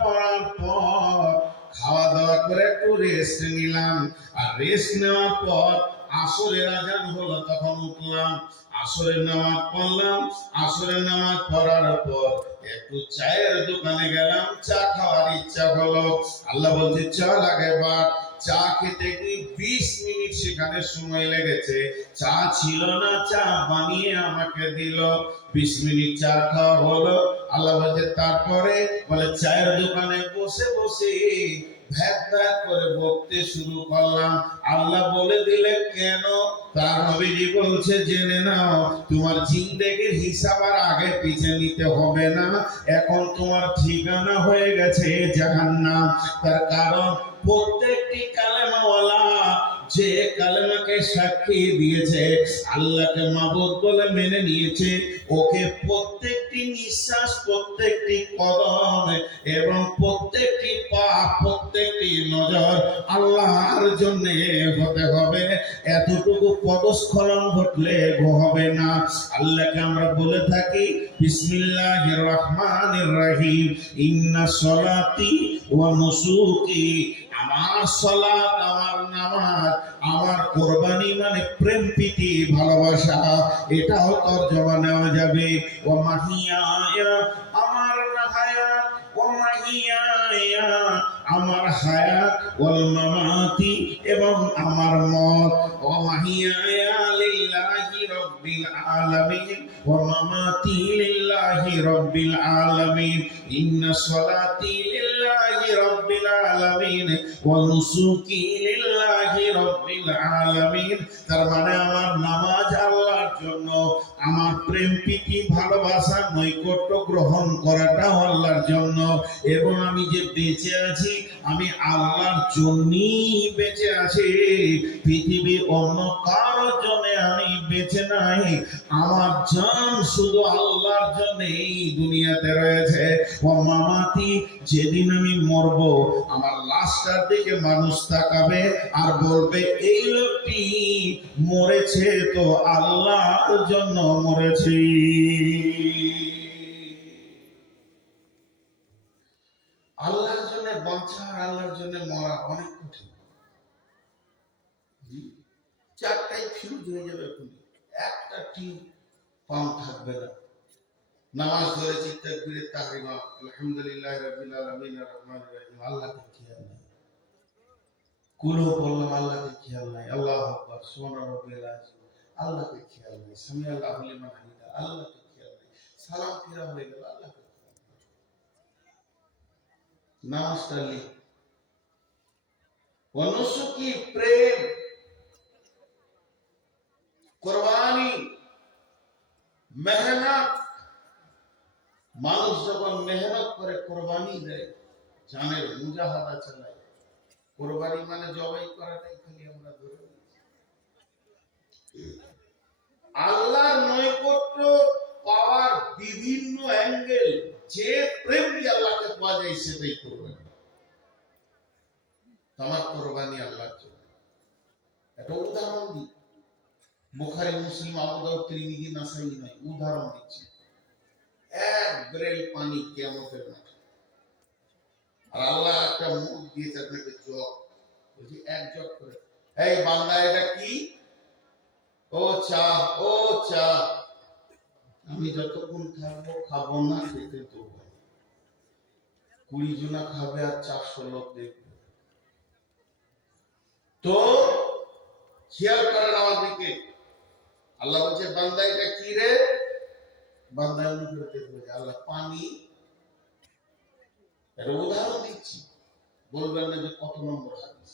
পড়ার পর খাওয়া দাওয়া করে একটু রেস্ট নিলাম। আর রেস্ট নেওয়ার পর আসরের আজান হলো, তখন উঠলাম, আসরের নামাজ পড়লাম। আসরের নামাজ পড়ার পর একটু চায়ের দোকানে গেলাম, চা খাওয়ার ইচ্ছা হলো। আল্লাহ বলছে চল আগেবার চা খেতে কি 20 মিনিট সেখানে সময় লেগেছে। চা ছিল না, চা বানিয়ে আমাকে দিল। 20 মিনিট চা খাওয়া হলো। আল্লাহ বলছে তারপরে বলে চায়ের দোকানে বসে বসে ভ্যাক ভ্যাক করে বকতে শুরু করলাম। আল্লাহ বলে দিলে কেন? তার নবীজি বলছে জেনে নাও, তোমার জিন্দেগির হিসাব আর আগে পিছে নিতে হবে না। এখন তোমার ঠিকানা হয়ে গেছে জাহান্নাম। তার কারণ প্রত্যেকটি কালেমাওয়ালা যে কালেমাকে সাক্ষী দিয়েছে, আল্লাহকে মাবুদ বলে মেনে নিয়েছে, ওকে প্রত্যেকটি নিঃশ্বাস, প্রত্যেকটি কদম এবং প্রত্যেকটি পা, প্রত্যেকটি নজর আল্লাহর জন্য হতে হবে। এতটুকু পদস্খলন ঘটলে হবে না। আল্লাহকে আমরা বলে থাকি বিসমিল্লাহির রহমানির রহিম, ইন্না সলাতি ওয়া নুসুকি, আমার সালাত, আমার নামাজ, আমার কোরবানি মানে প্রেম প্রীতি ভালোবাসা, এটাও তরজমা নেওয়া যাবে। ও মাহিয়া, আমার হায়াত, ও মাহিয়া, আমার হায়াত, ওয়াল মামাতি, এবং আমার মত, ও মাহিয়া লিল্লাহি রাব্বিল আলামিন, ওয়া মামাতি লিল্লাহি রাব্বিল আলামিন, ইন্না সলাতি লিল্লাহি রাব্বিল আলামিন ওয়া নুসুকি লিল্লাহি রাব্বিল আলামিন। তার মানে আমার নামাজ আল্লাহর জন্য, আমার প্রেম প্রীতি ভালোবাসা নৈকট্য গ্রহণ করাটা আল্লাহর জন্য, এবং আমি যে বেঁচে আছি আমি আল্লাহর জন্যই বেঁচে আছি। পৃথিবীর অন্য কারোর জন্য আমি বেঁচে নাই। আমার জান শুধু আল্লাহর জন্যই দুনিয়াতে রয়েছে। ও মামাতি, যেদিন আমি মরব আমার লাশটার দিকে মানুষ তাকাবে আর বলবে এই লোকটি মরেছে তো আল্লাহর জন্য মরেছে। আল্লাহর জন্য বাঁচা আর আল্লাহর জন্য মরা অনেক কঠিন। চারটাই ফিউজ হয়ে যাবে, এখন একটা টিউব পাম্প থাকবে না। নামাজ ধরেছি তাকবীরে তাহরিমা, আলহামদুলিল্লাহি রাব্বিল আলামিন আর রহমানির রহিম, আল্লাহকে খেয়াল নাই। কুলু বললাম, আল্লাহকে খেয়াল নাই। আল্লাহু আকবার, সুবহান রাব্বিল আযীম, আল্লাহকে খেয়াল নাই। সামি আল্লাহু লিমান হামিদা, আল্লাহকে খেয়াল নাই। সালাম ফিরা হয়ে গেল, আল্লাহকে খেয়াল নাই। নামাজটা লি অনুসুকি, প্রেম, কুরবানি, মেহনত। মানুষ যখন মেহনত করে কোরবানি দেয়, জানের মুজাহাদা চালায়, কোরবানি মানে জবাই করাটাই খালি আমরা ধরে নিয়েছি। আল্লাহর নৈকট্য পাওয়ার বিভিন্ন অ্যাঙ্গেল, যে প্রেম দিয়ে আল্লাহকে পাওয়া যায় সেটাই কোরবানি। তোমার কোরবানি আল্লাহর জন্য। একটা উদাহরণ দিই, বুখারী, মুসলিম, আবু দাউদ, তিরমিজি, নাসাই নাই, উদাহরণ দিচ্ছি। এক ব্রেল পানি কিয়ামতের মাঠে, আর আল্লাহ একটা মুখ দিয়েছে আপনাকে জগ, বলছি এক জগ করে, এই বান্দা এটা কি? ও চা, ও চা। আমি যতক্ষণ থাকবো খাবো না, খেতে দেবো। 20 জনা খাবে আর 400 লোক দেখবে। তো খেয়াল করেন আমার দিকে। আল্লাহ বলছে বান্দা এটা কি রে? বান্দা এমনি করে দেখবে, আল্লাহ পানি। এর উদাহরণ দিচ্ছি, বলবেন না যে কত নম্বর হাদিস।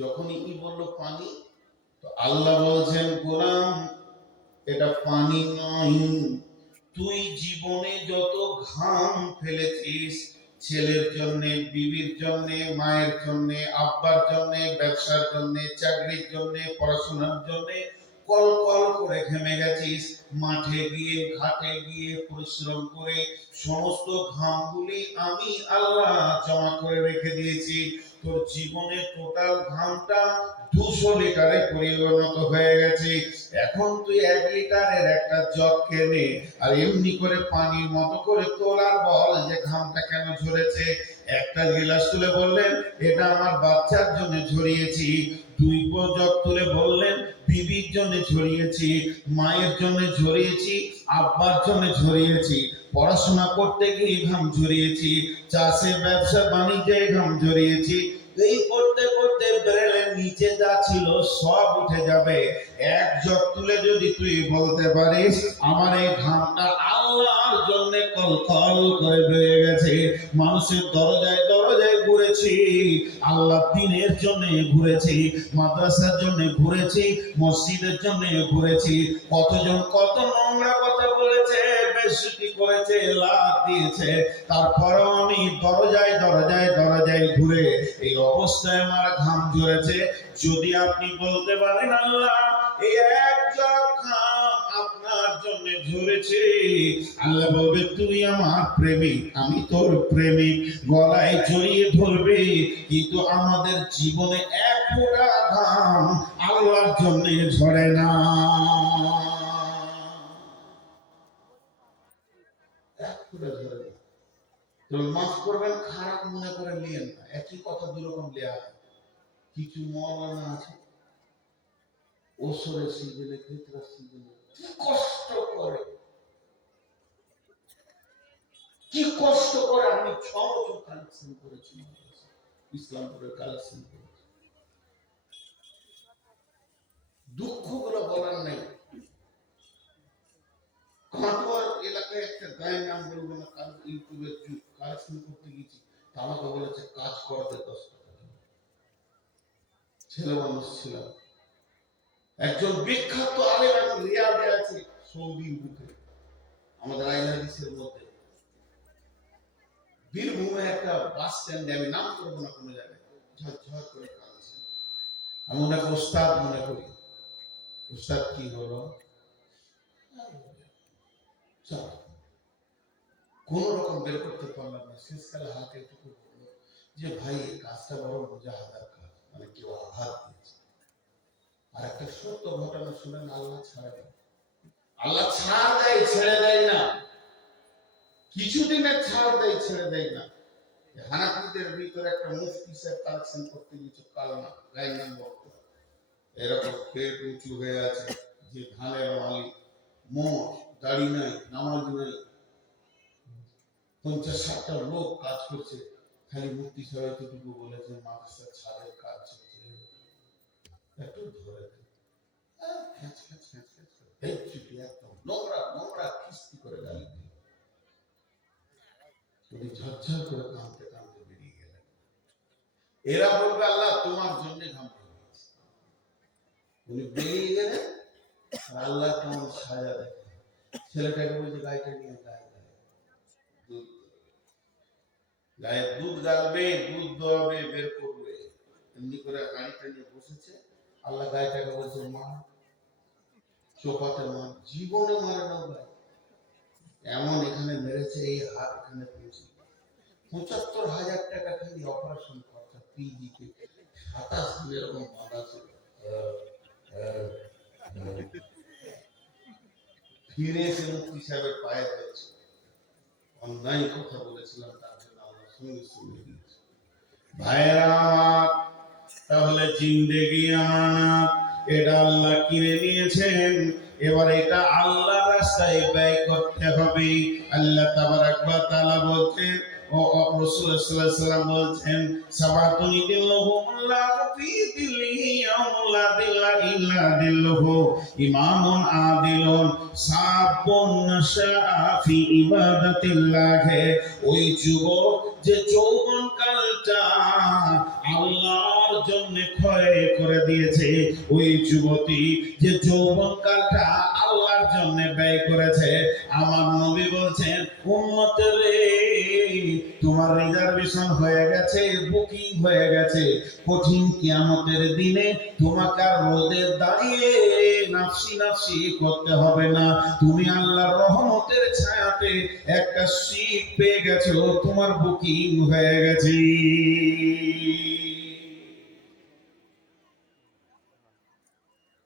যখনই কি বললো পানি, তো আল্লাহ বলছেন গোলাম এটা পানি নয়। তুই জীবনে যত ঘাম ফেলেছিস, ছেলের জন্য, বিবির জন্য, মায়ের জন্য, আব্বার জন্য, ব্যবসার জন্য, চাকরির জন্য, পড়াশোনার জন্য কল কল করে ঘেমে গেছিস। মাঠে গিয়ে, ঘাটে গিয়ে পরিশ্রম করে সমস্ত ঘামগুলি আমি আল্লাহ জমা করে রেখে দিয়েছি। তোর জীবনের টোটাল ঘামটা 200 লিটারে পরিণত হয়ে গেছে। এখন তুই 1 লিটারের একটা জগ কিনে আর এমনি করে পানির মতো করে তোলার বল যে ঘামটা কেন ঝরেছে। একটা গিলাস তুলে বললেন এটা আমার বাচ্চার জন্য ঝরিয়েছি। দুই জগ তুলে বললেন বিবির জন্য ঝরিয়েছি, মায়ের জন্য ঝরিয়েছি, আব্বার জন্য ঝরিয়েছি, পড়াশোনা করতে গিয়ে ঘাম ঝরিয়েছি, চাষে ব্যবসা বাণিজ্যে ঘাম ঝরিয়েছি। এই করতে করতে ব্রেলের নিচে যা ছিল সব উঠে যাবে। এক জগ তুলে যদি তুই বলতে পারিস আমার এই ঘামটা আল্লাহর জন্য কলকল করে বেড়ে গেছে, মানুষের দরজায় দরজায় ঘুরেছি, আল্লাহ দিনের জন্য ঘুরেছি, মাদ্রাসার জন্য ঘুরেছি, মসজিদের জন্য ঘুরেছি, কতজন কত নোংরা কথা বলেছে, বেশি করেছে, লাভ দিয়েছে, তারপরেও আমি দরজায় দরজায় দরজায় ঘুরে এই অবস্থায় আমার ঘাম ঝরেছে। যদি আপনি বলতে পারেন আল্লাহ এই এক জগ ঘাম আপনার জন্য ঝরেছে, আল্লাহ বলবে তুই আমার প্রেমিক, আমি তোর প্রেমিক, গলায় জড়িয়ে ধরবে। কিন্তু আমাদের জীবনে এক ফোঁটা ঘাম আল্লাহর জন্য ঝরে না। এক ফোঁটা ঝরে না। তো মাফ করবেন, খারাপ মনে করে নিয়েন না, একই কথা দুরকম লেয়া হয়। কিছু মৌলানা আছে ওসরে সিজনে ফিতরা সিজনে কি কষ্ট করে, কি কষ্ট করে। আমি 6 বছর কালেকশন করেছি, ইসলামপুরের কালেকশন করেছি, দুঃখগুলো বলার নেই। কাটোয়ার এলাকায় একটা গায়ের নাম বলবো না, কাল ইউটিউবের যুগ, কালেকশন করতে গেছি, আমাকে বলেছে কাজ করতে 10 টাকা। ছেলে মানুষ ছিলাম, একজন বিখ্যাত আলেম এখন রিয়াদে আছে, সৌদির বুকে, আমাদের আইন হাদিসের মধ্যে। বীরভূমে একটা বাস স্ট্যান্ডে, আমি নাম করবো না কোনো জায়গায়, ঝরঝর করে কাঁদছে। আমি ওনাকে ওস্তাদ মনে করি। ওস্তাদ কি হলো, কোন রকম বের করতে পারলাম না, শেষকালে হাতে একটু বললো যে ভাই এই কাজটা বড় মুজাহাদার কাজ, মানে কেউ আঘাত দিয়েছে। আর একটা সত্য ঘটনা শুনেন, আল্লাহ ছাড়ে না, আল্লাহ ছাড় দেয় ছেড়ে দেয় না, কিছুদিনের ছাড় দেয় ছেড়ে দেয় না। হানাফিদের ভিতরে একটা মুফতি সাহেব কালেকশন করতে গিয়েছে, কালমা গায়ের নাম বলতো, এরকম পেট উঁচু হয়ে আছে, যে ধানের মালিক, মোট দাড়ি নাই, নামাজ নাই, 50-60টা লোক কাজ করছে, খালি মুফতি সাহেব এতটুকু বলেছে মাদ্রাসা ছাদের কাজ চলছে, একটু ধরে খ্যাচ খ্যাচ খ্যাচ খ্যাচ করে বেচুটি একদম নোংরা নোংরা কিস্তি করে গালি দিয়ে উনি ঝরঝর করে কাঁদতে কাঁদতে বেরিয়ে গেলেন। এরা বলবে আল্লাহ তোমার জন্য ঘামতে হয়েছে। উনি বেরিয়ে গেলেন, আল্লাহ কেমন সাজা দেখে, ছেলেটাকে বলছে গাইটা নিয়ে গায়ে দুধ, গায়ে দুধ গালবে, দুধ দোয়াবে, বের করবে, এমনি করে গাড়িটা নিয়ে বসেছে। আল্লাহ গাইটাকে বলছে মা, চোপাতে মা, জীবনে মারে না গায়ে, এমন এখানে মেরেছে, এই হাত এখানে পেয়েছে, 75,000 টাকা খালি অপারেশন খরচা, পিজিতে 27 দিন এরকম বাঁধা ছিল। ফিরে এসে মুফতি সাহেবের পায়ে ধরেছে, অন্যায় কথা বলেছিলাম তার জন্য আল্লাহ সঙ্গে সঙ্গে দিয়েছে। ভাইরা তাহলে জিন্দেগি আমানত, এটা আল্লাহ কিনে নিয়েছেন, এবার এটা আল্লাহর রাস্তায় ব্যয় করতে হবে। আল্লাহ তাবারাক ওয়া তাআলা বলছেন, ও রাসূল সাল্লাল্লাহু আলাইহি ওয়াসাল্লাম বলছেন সাবাতুন দিল্লাহুমুল্লাহু ফি দিল্লিহি ইয়াউমুল লা দিল্লা ইল্লা দিল্লুহু, ইমামুন আদিলুন সাবুন নাশা ফি ইবাদাতিল্লাহ। ওই যুবক যে যৌবন কালটা আল্লাহর জন্য ক্ষয় করে দিয়েছে, ওই যুবতী যে যৌবন কালটা আল্লাহর জন্য ব্যয় করেছে, আমার নবী বলছেন উম্মত রে তোমার রিজার্ভেশন হয়ে গেছে, বুকিং হয়ে গেছে, কঠিন কিয়ামতের দিনে তোমাকে আর রোদে দাঁড়িয়ে নাফসি নাফসি করতে হবে না, তুমি আল্লাহর রহমতের ছায়াতে একটা সিট পেয়ে গেছো, তোমার বুকিং হয়ে গেছে।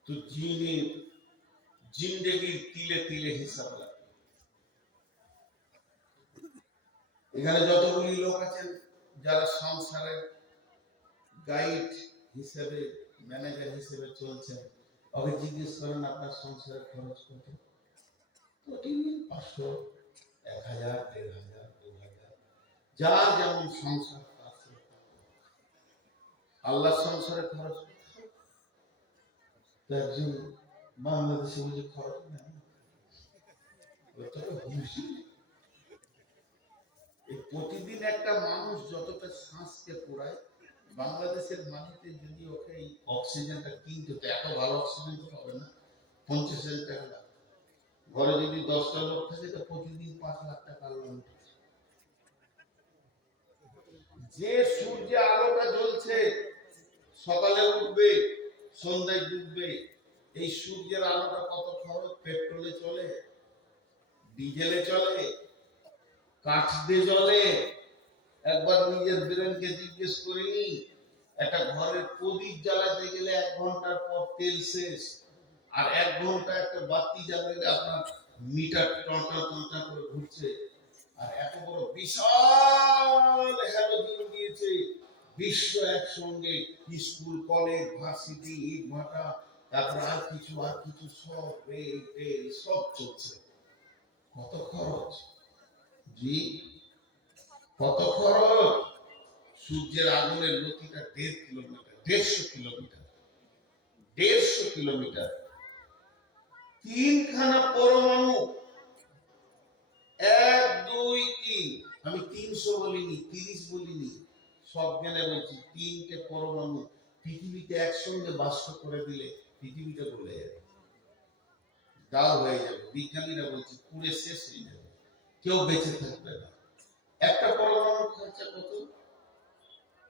তো জিন্দেগির তিলে তিলে হিসাব লাগবে। এখানে যতগুলি লোক আছেন যারা সংসারের গাইড হিসেবে, ম্যানেজার হিসেবে চলছেন, ওকে জিজ্ঞেস করেন আপনার সংসারের খরচ কত? প্রতিদিন 500, 1000, 1500, 2000, যার যেমন সংসার। আল্লাহ সংসারে খরচ করতে একজন বাংলাদেশে বুঝে খরচ নেই। প্রতিদিন একটা মানুষ যতটা শ্বাসকে পোড়ায়, বাংলাদেশের মাটিতে যদি ওকে এই অক্সিজেনটা কিনতে হতো, এত ভালো অক্সিজেন তো পাবে না, 50,000 টাকা লাগবে। ঘরে যদি 10টা লোক থাকে তো প্রতিদিন 5 লাখ টাকা লোন। যে সূর্যে আলোটা জ্বলছে, সকালে উঠবে সন্ধ্যায় ডুববে, এই সূর্যের আলোটা কত খরচ? পেট্রোলে চলে, ডিজেলে চলে, কাঠ দিয়ে জ্বলে। একবার নিজের ব্রেনকে জিজ্ঞেস করিনি, একটা ঘরের প্রদীপ জ্বালাতে গেলে 1 ঘন্টার পর তেল শেষ, আর 1 ঘন্টা একটা বাতি জ্বালালে আপনার মিটার টনটা টনটা করে ঘুরছে। আর এত বড় বিশাল হ্যালোজিন দিয়েছে, বিশ্ব একসঙ্গে, স্কুল, কলেজ, ভার্সিটি, ইট ভাটা, তারপর আর কিছু সব রেল টেল সব চলছে। কত খরচ? জি, কত খরচ? সূর্যের আগুনের গতিটা 1.5 কিলোমিটার, 150 কিলোমিটার, 150 কিলোমিটার। 3খানা পরমাণু, 1, 2, 3, আমি 300 বলিনি, 30 বলিনি, সব জ্ঞানে বলছি। 3টে পরমাণু পৃথিবীতে একসঙ্গে বাষ্প করে দিলে পৃথিবীটা গলে যাবে, দাও হয়ে যাবে। বিজ্ঞানীরা বলছে পুড়ে শেষ হয়ে যাবে, কেউ বেঁচে থাকবে না। একটা পরমাণু খরচা কত?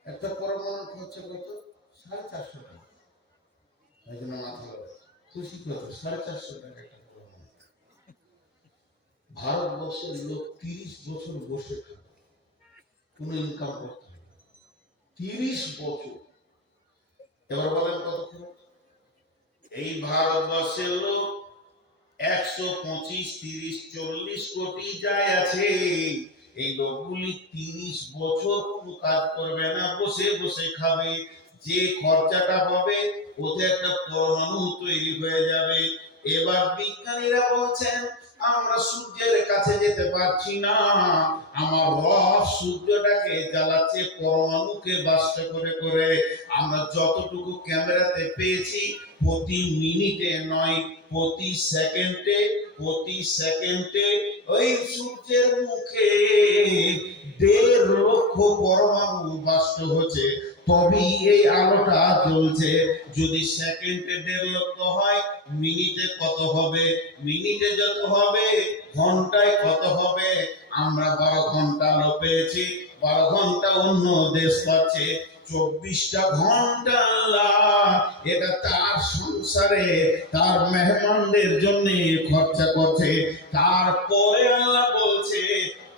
একটা পরমাণু খরচা কত? 450 টাকা। এই জন্য মাথা লাগবে, খুশি কত? 450 টাকা একটা পরমাণু। ভারতবর্ষের লোক 30 বছর বসে থাকে, কোনো ইনকাম করতে হবে 30 বছর। এবার বলেন কত খরচ? এই ভারতবর্ষের লোক 125, 30, 40 কোটি যায় আছে। এই লোকগুলি 30 বছর কোনো কাজ করবে না, বসে বসে খাবে। যে খরচাটা হবে ওতে একটা পরমাণু তৈরি হয়ে যাবে। এবার বিজ্ঞানীরা বলছেন আমরা সূর্যের কাছে যেতে পারছি না, আমার রব সূর্যটাকে জ্বালাচ্ছে পরমাণুকে বাষ্প করে করে। আমরা যতটুকু ক্যামেরাতে পেয়েছি, প্রতি মিনিটে নয়, প্রতি সেকেন্ডে ওই সূর্যের মুখে 1.5 লক্ষ পরমাণু বাষ্প হচ্ছে, তবেই এই আলোটা জ্বলছে। যদি সেকেন্ডে 1.5 লক্ষ হয়, মিনিটে কত হবে? মিনিটে যত হবে, ঘন্টায় কত হবে? আমরা 12 ঘন্টা আলো পেয়েছি, 12 ঘন্টা অন্য দেশ পাচ্ছে, 24টা ঘন্টা আল্লাহ এটা তার সংসারে তার মেহমানদের জন্য খরচা করছে। তারপরে আল্লাহ বলছে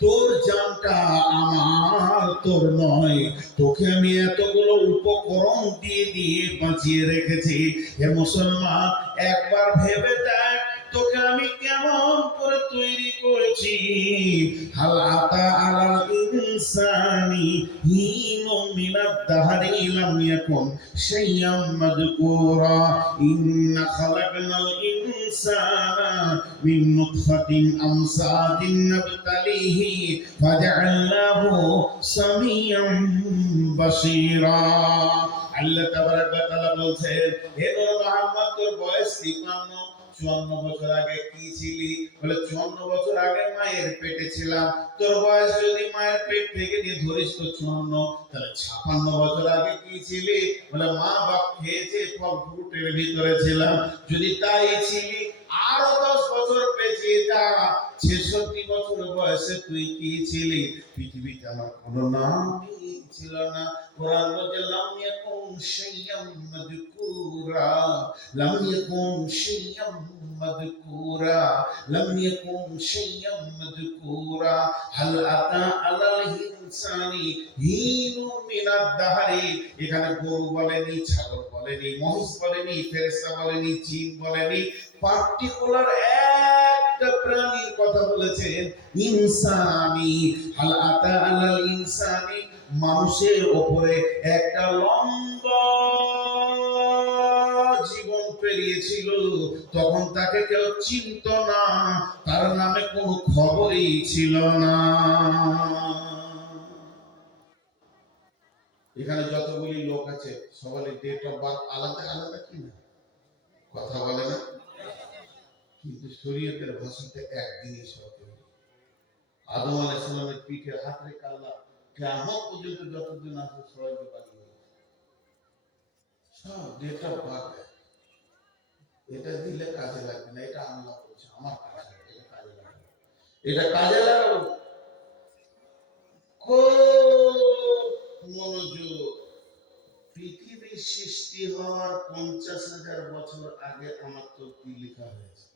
তোর জানটা আমার, তোর নয়। তোকে আমি এতগুলো উপকরণ দিয়ে দিয়ে বাঁচিয়ে রেখেছি। হে মুসলমান, একবার ভেবে দেখ তোকে আমি কেমন করে তৈরি করেছি। হাল আতা আলাল ইনসানি হিনুম মিনাদ দাহরি লাম ইয়াকুন শাইয়াম মাযকুরা ইন্না খালাকনাল ইনসানা মিন নুতফাতিন আমসাদিন নাবতালিহি ফাজআলনাহু সামিয়াম বাসীরা। আল্লাহ তাবারাক ওয়া তাআলা বলছেন, হে নূর মুহাম্মদ, তোর বয়স 54 বছর আগে কি ছিলি? বলে 54 বছর আগে মায়ের পেটে ছিলাম। তোর বয়স যদি মায়ের পেট থেকে নিয়ে ধরিস তো 54, তাহলে 56 বছর আগে কি ছিলি? বলে মা বাপ খেয়েছে ফল ফ্রুটের ভিতরে ছিলাম। যদি তাই ছিলি, আরো 10 বছর পেছিয়ে যা, 66 বছর বয়সে তুই কি ছিলি? পৃথিবীতে আমার কোনো নাম ছিল না। কোরআন বলছে লাম ইয়াকুন শাইয়াম মাযকুরা, লাম ইয়াকুন শাইয়াম মাযকুরা, লাম ইয়াকুন শাইয়াম মাযকুরা। হাল আতা আলাল ইনসানি হিনুম মিনাদ দাহরি। এখানে গরু বলেনি, ছাগল বলেনি, মহিষ বলেনি, ফেরেশতা বলেনি, জিন বলেনি, পার্টিকুলার এক একটা প্রাণীর কথা বলেছেন, ইনসানি, হাল আতা আলাল ইনসানি, মানুষের উপরে একটা লম্বা জীবন পেরিয়েছিল, তখন তাকে কেউ চিনত না, তার নামে কোনো খবরই ছিল না। এখানে যতগুলি লোক আছে সবারই ডেট অফ বার্থ আলাদা আলাদা, কি না কথা বলে না, কিন্তু শরীয়তের ভাষাতে একদিনই সব। আদম আলাইহিস সালামের পিঠে হাত রেখে আল্লাহ কিয়ামত পর্যন্ত যতদিন আছে সবাইকে বানিয়ে সব ডেট অফ বার্থ। এটা দিলে কাজে লাগবে না, এটা আল্লাহ বলছে আমার কাছে, এটা কাজে লাগবে, এটা কাজে লাগাবো। খুব মনোযোগ। পৃথিবীর সৃষ্টি হওয়ার 50,000 বছর আগে আমার তকদীর লেখা হয়েছে।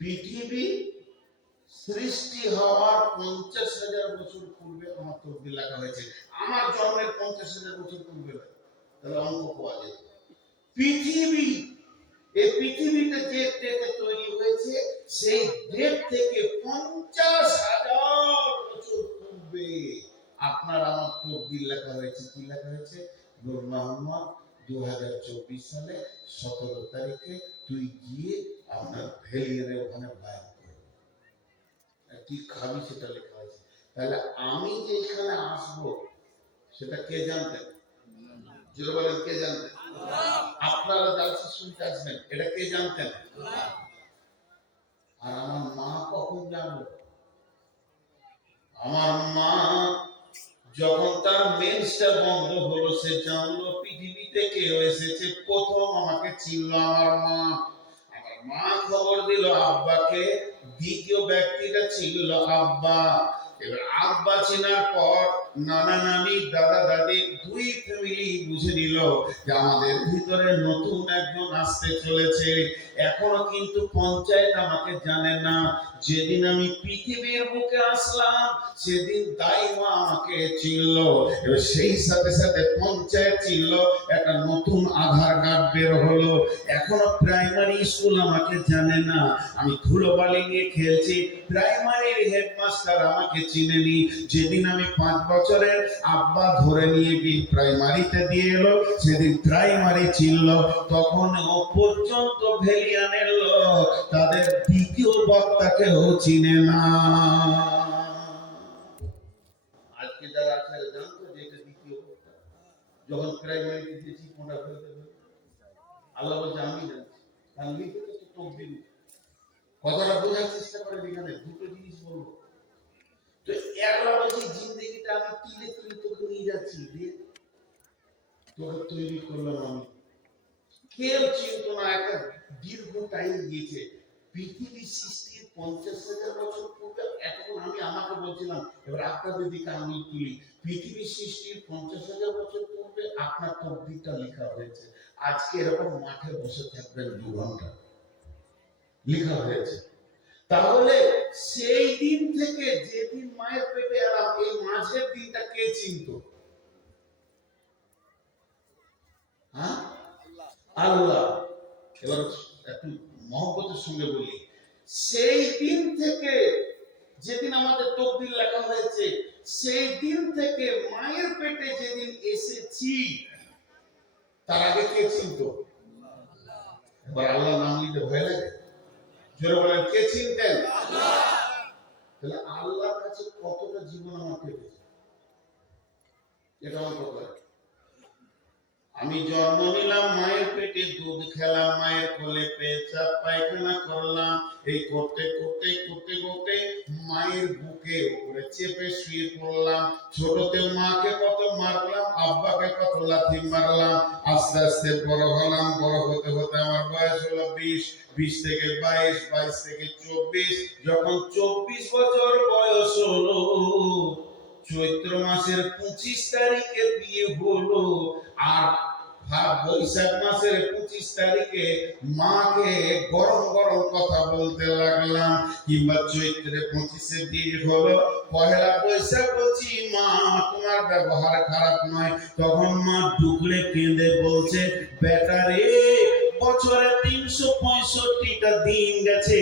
পৃথিবী সৃষ্টি হওয়ার 50,000 বছর পূর্বে আমার তকদীর লেখা হয়েছে। আমার জন্মের 50,000 বছর পূর্বে, তাহলে অঙ্ক পাওয়া যেত। পৃথিবী, এই পৃথিবীতে যে ডেটে তৈরি হয়েছে সেই ডেট থেকে 50,000 বছর পূর্বে আপনার আমার তকদীর লেখা হয়েছে। কি লেখা হয়েছে? নূর মোহাম্মদ 2024 সালে 17 তারিখে তুই গিয়ে আপনার ভেলিয়ারে ওখানে বায়ান করবি, কি খাবি সেটা লেখা হয়েছে। তাহলে আমি যে এখানে আসবো সেটা কে জানতেন? জোরে বলেন, কে জানতেন? আপনারা জালসা শুনতে আসবেন, এটা কে জানতেন? আর আমার মা কখন জানলো? আমার মা যখন তার মেন্সটা বন্ধ হলো, সে জানলো পৃথিবীতে কেউ এসেছে, প্রথম আমাকে চিনল আমার মা। আমার মা খবর দিল আব্বাকে, দ্বিতীয় ব্যক্তিটা চিনল আব্বা। এবার আব্বা চেনার পর নানা নানি দাদা দাদি দুই ফ্যামিলি বুঝে নিল যে আমাদের ভিতরে নতুন একজন আসতে চলেছে। এখনো কিন্তু পঞ্চায়েত আমাকে জানে না। যেদিন আমি পৃথিবীর বুকে আসলাম সেদিন দাইমা আমাকে চিনল, এবার সেই সাথে সাথে পঞ্চায়েত চিনল, একটা নতুন আধার কার্ড বের হলো। এখনো প্রাইমারি স্কুল আমাকে জানে না, আমি ধুলোবালি নিয়ে খেলছি, প্রাইমারির হেডমাস্টার আমাকে চিনেনি। যেদিন আমি 5 বছরের, আব্বা ধরে নিয়ে গিয়ে প্রাইমারিতে দিয়ে এলো, সেদিন প্রাইমারি চিনল। তখন ও পর্যন্ত ভেলিয়ানের লোক তাদের দ্বিতীয় বক্তাকেও চিনে না। আজকে যারা আছে জানতো যে এটা দ্বিতীয় বক্তা। যখন প্রাইমারিতে দিয়েছি কোনটা ফেলতে হবে, আল্লাহ বলছে আমি জানছি, কারণ লিখে তো তকদীর। কথাটা বোঝার চেষ্টা করে, এখানে দুটো জিনিস বলবো। তো একলা বলছি জিন্দগিটা আমি তিলে তিলে তোকে নিয়ে যাচ্ছি, তোকে তৈরি করলাম আমি। কেউ চিন্তা না, একটা দীর্ঘ টাইম গিয়েছে। পৃথিবী সৃষ্টির 50,000 বছর পূর্বে, এখন আমি আমাকে বলছিলাম, এবার আপনাদের দিকে আমি তুলি। পৃথিবী সৃষ্টির 50,000 বছর পূর্বে আপনার তকদীরটা লেখা হয়েছে। আজকে এরকম মাঠে বসে থাকবেন 2 ঘন্টা, লেখা হয়েছে। তাহলে সেই দিন থেকে যেদিন মায়ের পেটে এলাম, এই মাঝের দিনটা কে চিনত? হ্যাঁ, আল্লাহ। এবার একটু মহব্বতের সঙ্গে বলি, সেই দিন থেকে যেদিন আমাদের তকদীর লেখা হয়েছে, সেই দিন থেকে মায়ের পেটে যেদিন এসেছি, তার আগে কে চিনত? এবার আল্লাহ নাম নিতে ভয় লাগে? জোরে বলেন, কে চিনতেন? তাহলে আল্লাহর কাছে কতটা জীবন আমার কেটেছে, এটা আমার কথা। আমি জন্ম নিলাম মায়ের পেটে, দুধ খেলাম মায়ের কোলে, পেশাব পায়খানা করলাম, এই করতে করতে করতে করতে মায়ের বুকে উপরে চেপে শুয়ে পড়লাম। ছোটতেও মাকে কত মারলাম, আব্বাকে কত লাথি মারলাম। আস্তে আস্তে বড় হলাম, বড় হতে হতে আমার বয়স হলো 20, 20 থেকে 22, 22 থেকে 24। যখন 24 বছর বয়স হলো, চৈত্র মাসের 25 তারিখে বিয়ে হলো, আর বৈশাখ মাসের 25 তারিখে মাকে গরম গরম কথা বলতে লাগলাম। কিংবা চৈত্রে 25-এ বিয়ে হলো, পহেলা বৈশাখ বলছি মা তোমার ব্যবহার খারাপ নয়। তখন মা ডুকলে কেঁদে বলছে, বেটা রে, বছরে 365 একটা দিন গেছে,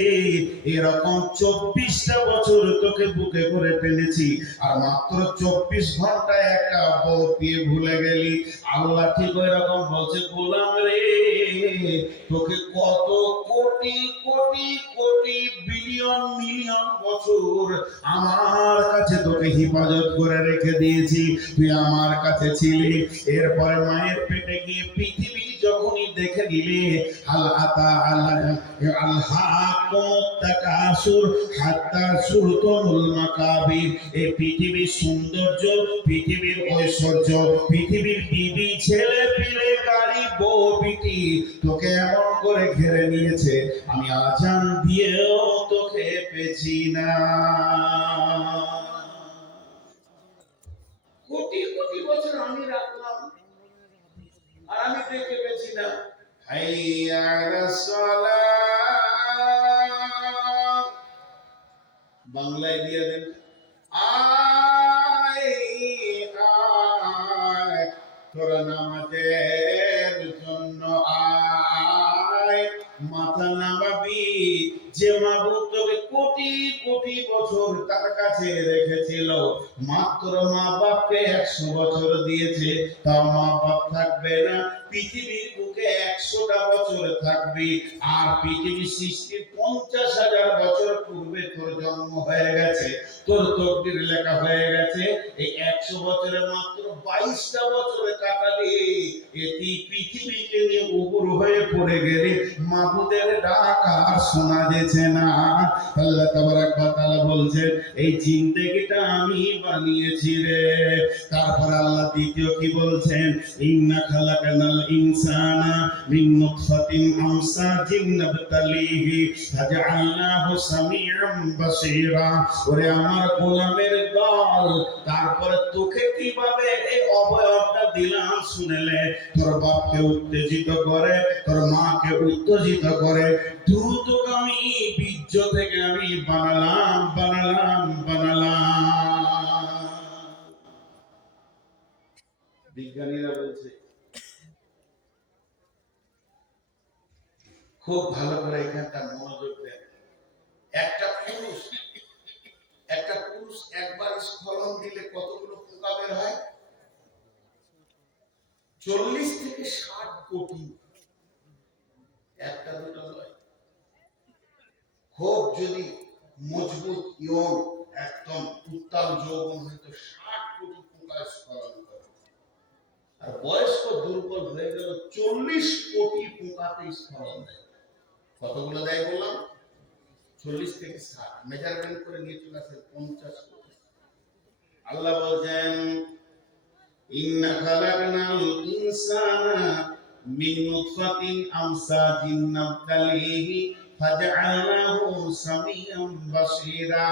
এরকম 24টা বছর তোকে বুকে করে ফেলেছি, আর মাত্র 24 ঘন্টায় একটা বউ পেয়ে ভুলে গেলি। আল্লাহ ঠিক ওই রকম বলছে, গোলাম রে, তোকে কত কোটি কোটি কোটি বিলিয়ন মিলিয়ন বছর আমার কাছে তোকে হেফাজত করে রেখে দিয়েছি, তুই আমার কাছে ছিলি। এরপরে মায়ের পেটে গিয়ে পৃথিবী যখনই দেখে দিলে, আল্লাহ তাআলা আল্লাহাকুমুত তাকাসুর হাত্তা সুরতুমুল মাকাবির, এই পৃথিবীর সৌন্দর্য, পৃথিবীর ঐশ্বর্য, পৃথিবীর বিবি ছেলে পিলে গাড়ি বউ বিটি তোকে এমন করে ঘিরে নিয়েছে, আমি আজান দিয়েও তোকে পেছি না। কোটি কোটি বছর আমি রাখলাম আর আমি দেখে পেছি না। হাইয়া আলাস সালাহ, বাংলায় দিয়ে দেন, আয় আয় তোরা নামাজের জন্য আয়, মাথা নামাবি। যে মাবুদ তোকে কোটি কোটি বছর তার কাছে রেখেছিল, মাত্র মা বাপকে 100 বছর দিয়েছে, তাও মা বাপ থাকবে না, পৃথিবীর বুকে 100টা বছর থাকবি। আর পৃথিবী সৃষ্টির 50,000 বছর পূর্বে তোর জন্ম হয়ে গেছে, তোর তকদির লেখা হয়ে গেছে। এই 100 বছরে মাত্র 22টা বছরে কাটালি, এটি পৃথিবীকে নিয়ে উপর হয়ে পড়ে গেলে মাবুদের ডাক আর শোনা যেছে না। আল্লাহ তাবারাক ওয়া তাআলা বলছেন, এই জিন্দেগিটা আমি বানিয়েছি রে। তারপর আল্লাহ দ্বিতীয় কি বলছেন, ইন্না খালাকানাল ইনসানা মিন নুতফাতিন আমসাজিন নাবতালিহি ফাজআলনাহু সামিআম বাসীরা। ওরে আমার গোলামের দল, তারপরে তোকে কিভাবে এই অবয়বটা দিলাম শুনেলে, তোর বাপকে উত্তেজিত করে, তোর মাকে উত্তেজিত করে, দ্রুতগামী বীর্য থেকে আমি বানালাম। বিজ্ঞানীরা বলছে, খুব ভালো করে এখানটা মনোযোগ দেন। একটা পুরুষ একবার স্খলন দিলে কতগুলো পোকা বের হয়? 40 থেকে 60 কোটি, একটা দুটো নয়। খুব যদি মজবুত ইয়ং একদম উত্তাল যৌবন হয়তো 60 কোটি পোকা স্খলন করে, আর বয়স্ক দুর্বল হয়ে গেল 40 কোটি পোকাতে স্খলন দেয়। কতগুলো দেয় বললাম? 40 থেকে 60, মেজারমেন্ট করে নিয়ে চলে আসে 50 কোটি। আল্লাহ বলছেন, ইন্না খালাকনাল ইনসানা মিন নুতফাতিন আমসাজিন নাবতালিহি ফাজআলনাহু সামিআম বাসীরা।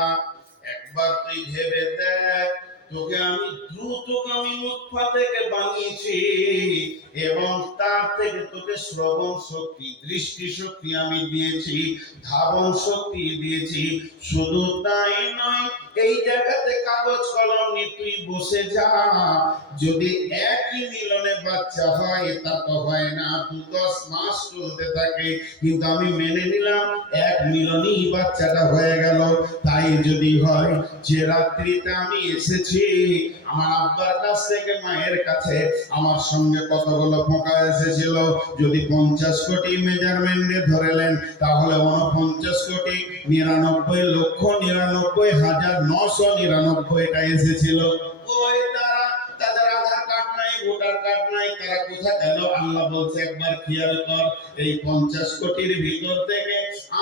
একবার তুই ভেবে দেখ, তোকে আমি দ্রুতগামী নুতফা থেকে বানিয়েছি, এবং তার থেকে তোকে শ্রবণ শক্তি, দৃষ্টি শক্তি আমি দিয়েছি, ধাবন শক্তি দিয়েছি। শুধু তাই নয়, এই জায়গাতে কাগজ কলম নিয়ে তুই বসে যা, যদি একই মিলনে বাচ্চা হয় তা তো হয় না, 10 মাস চলতে থাকে, কিন্তু আমি মেনে নিলাম এক মিলনেই বাচ্চাটা হয়ে গেল। তাই যদি হয় যে রাত্রিতে আমি এসেছি আমার আব্বার কাছ থেকে মায়ের কাছে, আমার সঙ্গে কতগুলো পোকা এসেছিল, যদি 50 কোটি মেজারমেন্টে ধরেলেন, তাহলে 49 কোটি 99,99,999টা এসেছিল। ওই তাদের আধার কার্ড নাই, ভোটার কার্ড নাই, তারা কোথায় গেল? আল্লাহ বলছে, একবার খেয়াল কর, এই 50 কোটির ভিতর থেকে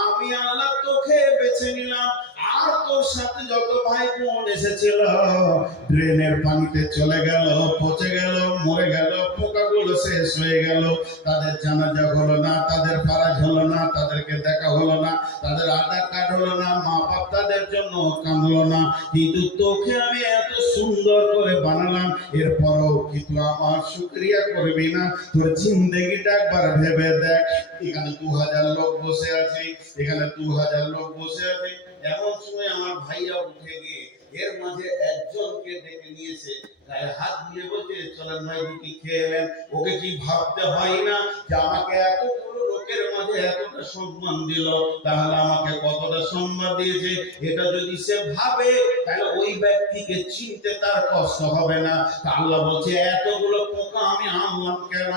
আমি আল্লাহ তোকে বেছে নিলাম, আর তোর সাথে যত ভাই বোন এসেছিল ড্রেনের পানিতে চলে গেল, পচে গেল, মরে গেল, পোকাগুলো শেষ হয়ে গেল, তাদের জানাজা হলো না, তাদের ফারাজ হলো না, তাদেরকে দেখা হলো না, তাদের আধার কার্ড হলো না, মা বাপ তাদের জন্য কাঁদলো না। কিন্তু তোকে আমি এত সুন্দর করে বানালাম, এরপরও কিন্তু আমার শুকরিয়া করবি না। তোর জিন্দেগিটা একবার ভেবে দেখ, এখানে 2000 লোক বসে আছে, এখানে 2000 লোক বসে আছে, এমন সময় আমার ভাইয়া উঠে গিয়ে এর মাঝে একজনকে ডেকে নিয়েছে, গায়ে হাত দিয়ে বলছে, চলেন ভাই রুটি খেয়ে নেন। ওকে কি ভাবতে হয় না যে আমাকে এত বড় লোকের লোকের মাঝে এতটা সম্মান দিল, তাহলে আমাকে কতটা সম্মান দিয়েছে এটা যদি সে ভাবে, তাহলে ওই ব্যক্তিকে চিনতে তার কষ্ট হবে না। আল্লাহ বলছে এতগুলো পোকা আমি আনলাম কেন?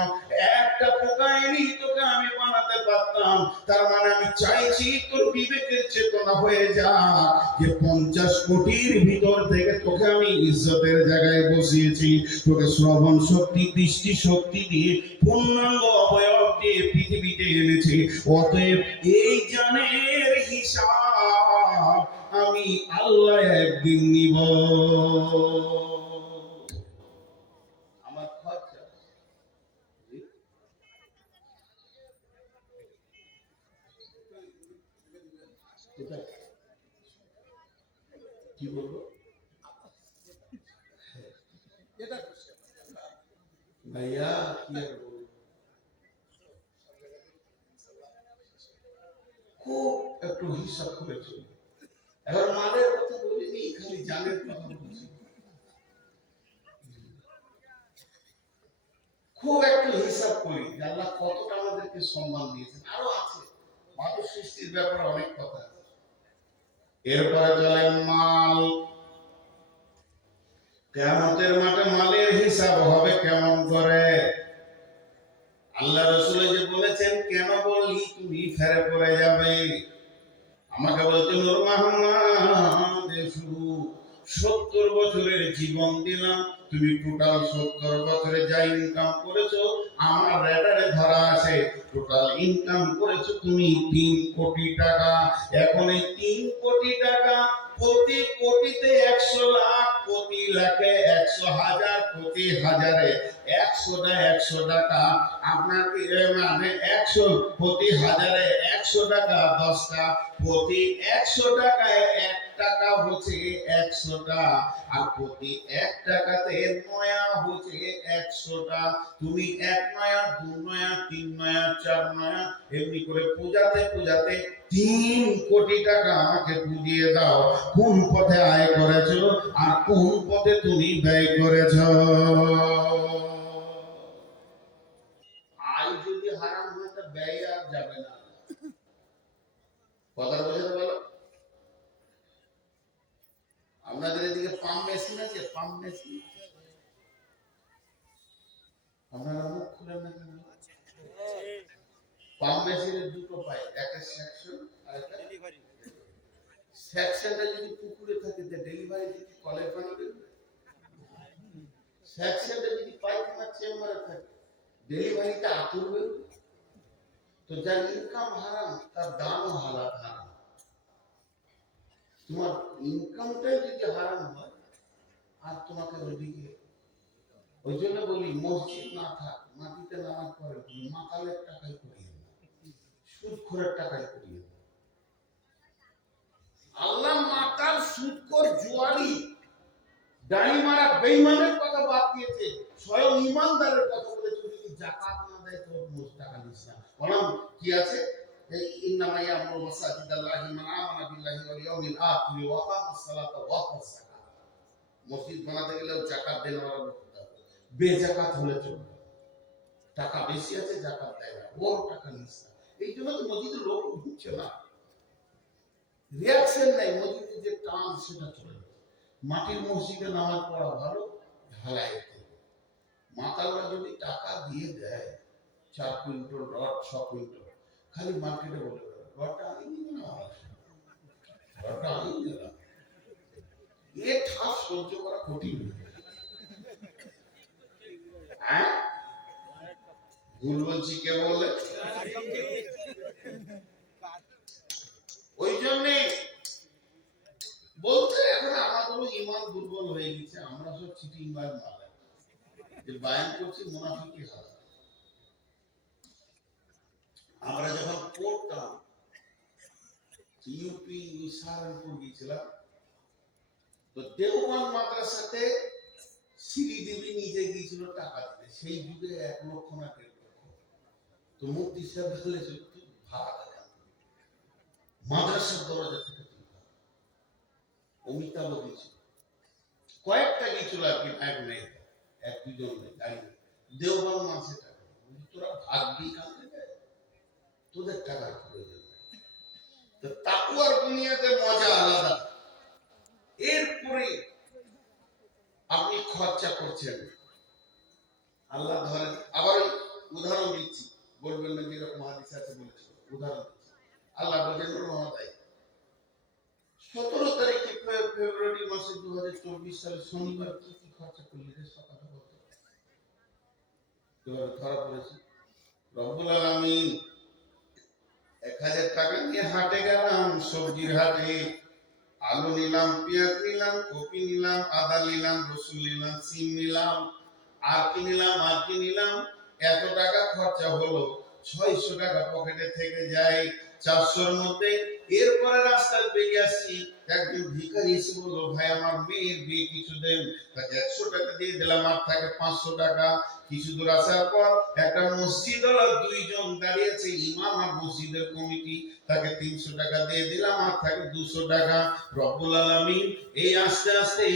একটা পোকা এনেই তোকে আমি বানাতে পারতাম। তার মানে আমি চাইছি তোর বিবেকের চেতনা হয়ে যা যে 50 কোটির ভিতর থেকে তোকে আমি ইজ্জতের জায়গায় বসিয়েছি, তোকে শ্রবণ শক্তি দৃষ্টি শক্তি দিয়ে পূর্ণাঙ্গ অবয়ব দিয়ে পৃথিবীতে এনেছি। অতএব এই জানের হিসাব আমি আল্লাহ একদিন নিব। আমার খরচা কি বলবো ভাইয়া, কি আর বলবো, খুব একটু হিসাব করে চলি। এবার মালের কথা বলিনি, খালি জানের কথা বলছি। খুব একটু হিসাব করি যে আল্লাহ কতটা আমাদেরকে সম্মান দিয়েছেন। আরো আছে, মানুষ সৃষ্টির ব্যাপারে অনেক কথা আছে। এরপরে চলেন মাল। কিয়ামতের মাঠে মালের হিসাব হবে কেমন করে? আল্লাহ রাসূল যে বলেছেন, কেন বললি তুমি ফেরে পড়ে যাবে? আমাকে বলতে নূর মোহাম্মদ, শুধু 70 বছরের জীবন দিলাম, তুমি টোটাল 70 বছরে যা ইনকাম করেছো আমার রেডারে ধরা আছে, টোটাল ইনকাম করেছো তুমি 3 কোটি টাকা। এখন এই 3 কোটি টাকা প্রতি কোটিতে 100 লাখ, প্রতি লাখে 100 হাজার, প্রতি হাজারে 100 টাকা। আপনাকে মানে 100 প্রতি হাজারে 100 টাকা 10টা, প্রতি 100 টাকায় 1 টাকা হচ্ছে 100টা, আর প্রতি 1 টাকাতে নয়া হচ্ছে 100টা। তুমি 1 নয়া 2 নয়া 3 নয়া 4 নয়া এমনি করে পূজাতে পূজাতে 3 কোটি টাকা আমাকে বুঝিয়ে দাও, কোন পথে আয় করেছো আর কোন পথে তুমি ব্যয় করেছো। আয় যদি হারাম হয় তা ব্যয় আর যাবে না। কথা বুঝতে বলো। আপনাদের এদিকে পাম্প মেশিন আছে? পাম্প মেশিন আপনারা মুখ খুলেন না কেন? পাম্প মেশিনের দুটো পাই, একটা সেকশন আর একটা ডেলিভারি। সেকশনটা যদি পুকুরে থাকে তে ডেলিভারি দিতে কলের পানি দেবে। সেকশনটা যদি পায়খানার চেম্বারে থাকে ডেলিভারিটা আতুর বেরোবে। তো যার ইনকাম হারাম তার দামও হারাম। তোমার ইনকামটাই যদি হারাম হয় আর তোমাকে ওইদিকে, ওই জন্য বলি মসজিদ না থাক, মাটিতে নামাজ পড়ে, মাতালের টাকায় করিয়ে না, সুদখোরের টাকায় করিয়ে না। আল্লাহ মাতাল সুদখোর জুয়ারি দাড়ি মারা বেঈমানের কথা বাদ দিয়েছে, স্বয়ং ইমানদারের কথা বলেছে। যদি যাকাত না দেয় তো টাকা দিস না। বললাম কি আছে, ইন্নামা ইয়ামুরু মাসাজিদাল্লাহি মান আমানা বিল্লাহি ওয়াল ইয়াউমিল আখির ওয়া আকামাস সালাতা ওয়া আতাস যাকাত। মসজিদ বানাতে গেলেও যাকাত দেওয়ার লোক হতে হবে, বেযাকাত হলে চলবে না। টাকা বেশি আছে যাকাত দেয় না, ওর টাকা নিস না। এই জন্য তো মসজিদে লোক ঢুকছে না, রিয়াকশন নাই, মসজিদে যে টান সেটা চলে যাচ্ছে। মাটির মসজিদে নামাজ পড়া ভালো, ঢালাইতে মাতালরা যদি টাকা দিয়ে দেয় 4 কুইন্টাল রড 6 কুইন্টাল, খালি মার্কেটে বলে রডটা আমি নিব না, রডটা আমি নিলাম, এ ঠাস সহ্য করা কঠিন। হ্যাঁ ভুল বলছি কে বললে? ওই জন্যে বলতে এখন আমাদেরও ইমান দুর্বল হয়ে গেছে, আমরা সব চিটিং বাজ মাল যে বায়ান করছি মুনাফিকি হাল। আমরা যখন পড়তাম ইউপি সাহারানপুর গিয়েছিলাম, তো দেওবন্দ মাদ্রাসাতে শ্রীদেবী নিজে গিয়েছিল টাকা দিতে, সেই যুগে 1 লক্ষ না 1.5 লক্ষ। তো মুফতি সাহেব বলেছিল তুই ভাড়া দে মাদ্রাসার দরজা থেকে, তুই অমিতাভ গিয়েছিল, কয়েকটা গিয়েছিল আর কি, এক নেই, 1-2 জন নেই, দাঁড়িয়ে দেওবন্দ মাসে টাকা তোরা ভাগ দিই কান থেকে। তোদের টাকার প্রয়োজন নেই। তো তাকওয়ার দুনিয়াতে মজা আলাদা। এরপরে আপনি খরচা করছেন, আল্লাহ ধরেন, আবার ওই উদাহরণ দিচ্ছি, বলবেন না যেরকম হাদিস আছে বলেছিল, উদাহরণ দিচ্ছি। আল্লাহ বলেন রমাদান 17 তারিখে ফেব্রুয়ারি মাসে 2024 সালে শনিবার কি কি খরচা করলি রে সকালে বলতে? এবার ধরা পড়েছে। রব্বুল আলামিন 1000 টাকা নিয়ে হাটে গেলাম, সবজির হাটে। আলু নিলাম, পেঁয়াজ নিলাম, কপি নিলাম, আদা নিলাম, রসুন নিলাম, সিম নিলাম, আর কি নিলাম, এত টাকা খরচা হলো। 600 টাকা পকেটে থেকে যায়, 400-র মধ্যে। এরপরে রাস্তায় বেরিয়ে আসছি, একজন ভিখারি এসে বললো, ভাই আমার মেয়ের বিয়ে কিছু দেন। তাকে 100 টাকা দিয়ে দিলাম, আর থাকে 500 টাকা। কিছু দূর আসার পর একটা মসজিদ ওরা দুইজন দাঁড়িয়েছে, ইমাম আর মসজিদের কমিটি। তাকে 300 টাকা দিয়ে দিলাম, আর থাকে 200 টাকা। রব্বুল আলামিন এই আস্তে আস্তে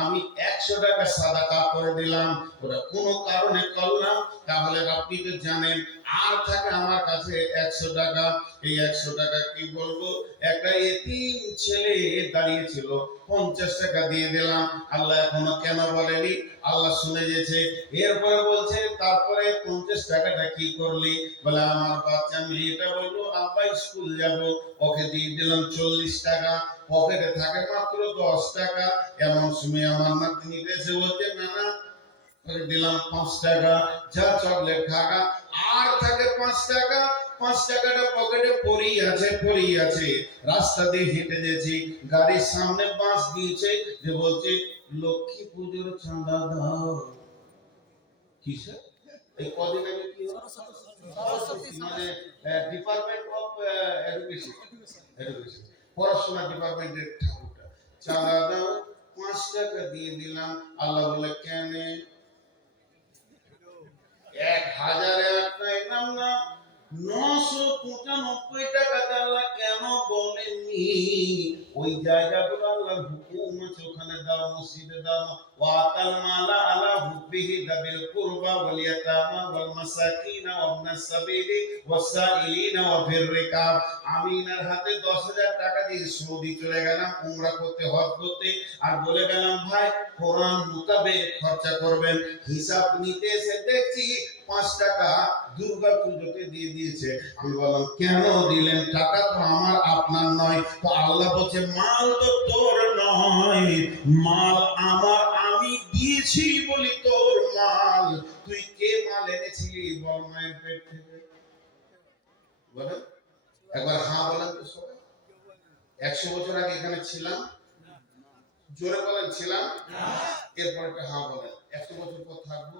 আমি 100 টাকা সাদাকা করে দিলাম। ওরা কোনো কারণে করলাম, তাহলে আপনি তো জানেন, আর থাকে আমার কাছে 100 টাকা। এই 100 টাকা কি বলবো, একটা এতিম ছেলে দাঁড়িয়েছিল, 50 টাকা দিয়ে দিলাম। আল্লাহ এখনো কেন বলেনি, আল্লাহ শুনে গেছে। এরপরে বলছে, তারপরে 50 টাকাটা কি করলি? বলে আমার বাচ্চা মেয়েটা বললো আব্বা স্কুল যাব, ওকে দিয়ে দিলাম 40 টাকা। পকেটে থাকে মাত্র 10 টাকা। এমন সময় আমার নাতনি এসে বলছে, না না, দিলাম 5 টাকা, যা চকলেট খাগা। আর থাকে 5 টাকা। 5 টাকাটা পকেটে পড়েই আছে। রাস্তা দিয়ে হেঁটে যাচ্ছি, গাড়ির সামনে বাঁশ দিয়েছে, যে বলছে লক্ষ্মী পুজোর চাঁদা দাও। কিসে? এই কদিন আগে কি হলো, মানে ডিপার্টমেন্ট অফ এডুকেশন, পড়াশোনা ডিপার্টমেন্টের ঠাকুরটা, চাঁদা দাও। 5 টাকা দিয়ে দিলাম। আল্লাহ বলে, কেন 1000 একটা এলাম না, 995 টাকা আল্লাহ কেন বলেননি? ওই জায়গাগুলো আল্লাহর হুকুম আছে, ওখানে দাও, মসজিদে দাও। ওয়াতাল মালা আলা হুব্বিহি দাবিল কুরবা ওয়াল ইয়াতামা ওয়াল মাসাকিন ওয়া ইবনাস সাবিলি ওয়াসাইলিনা ওয়া ফির রিকাব। আমি এনার হাতে 10,000 টাকা দিয়ে সৌদি চলে গেলাম উমরা করতে, হজ করতে, আর বলে গেলাম ভাই কোরআন মোতাবেক খরচা করবেন। হিসাব নিতে এসে দেখছি 5 টাকা দুর্গা পুজোতে দিয়ে দিয়েছে। আমি বললাম, কেন দিলেন? টাকা তো আমার আপনার নয়। তো আল্লাহ বলছে, মাল তো তোর নয়, মাল আমার, আমি দিয়েছি বলি তোর মাল। তুই কে মাল এনেছিলি বল মায়ের পেট থেকে? বলেন একবার, হ্যাঁ বলেন তো সবাই। 100 বছর আগে এখানে ছিলাম? জোরে বলেন ছিলাম। এরপর একটা হ্যাঁ বলেন। 100 বছর পর থাকবো?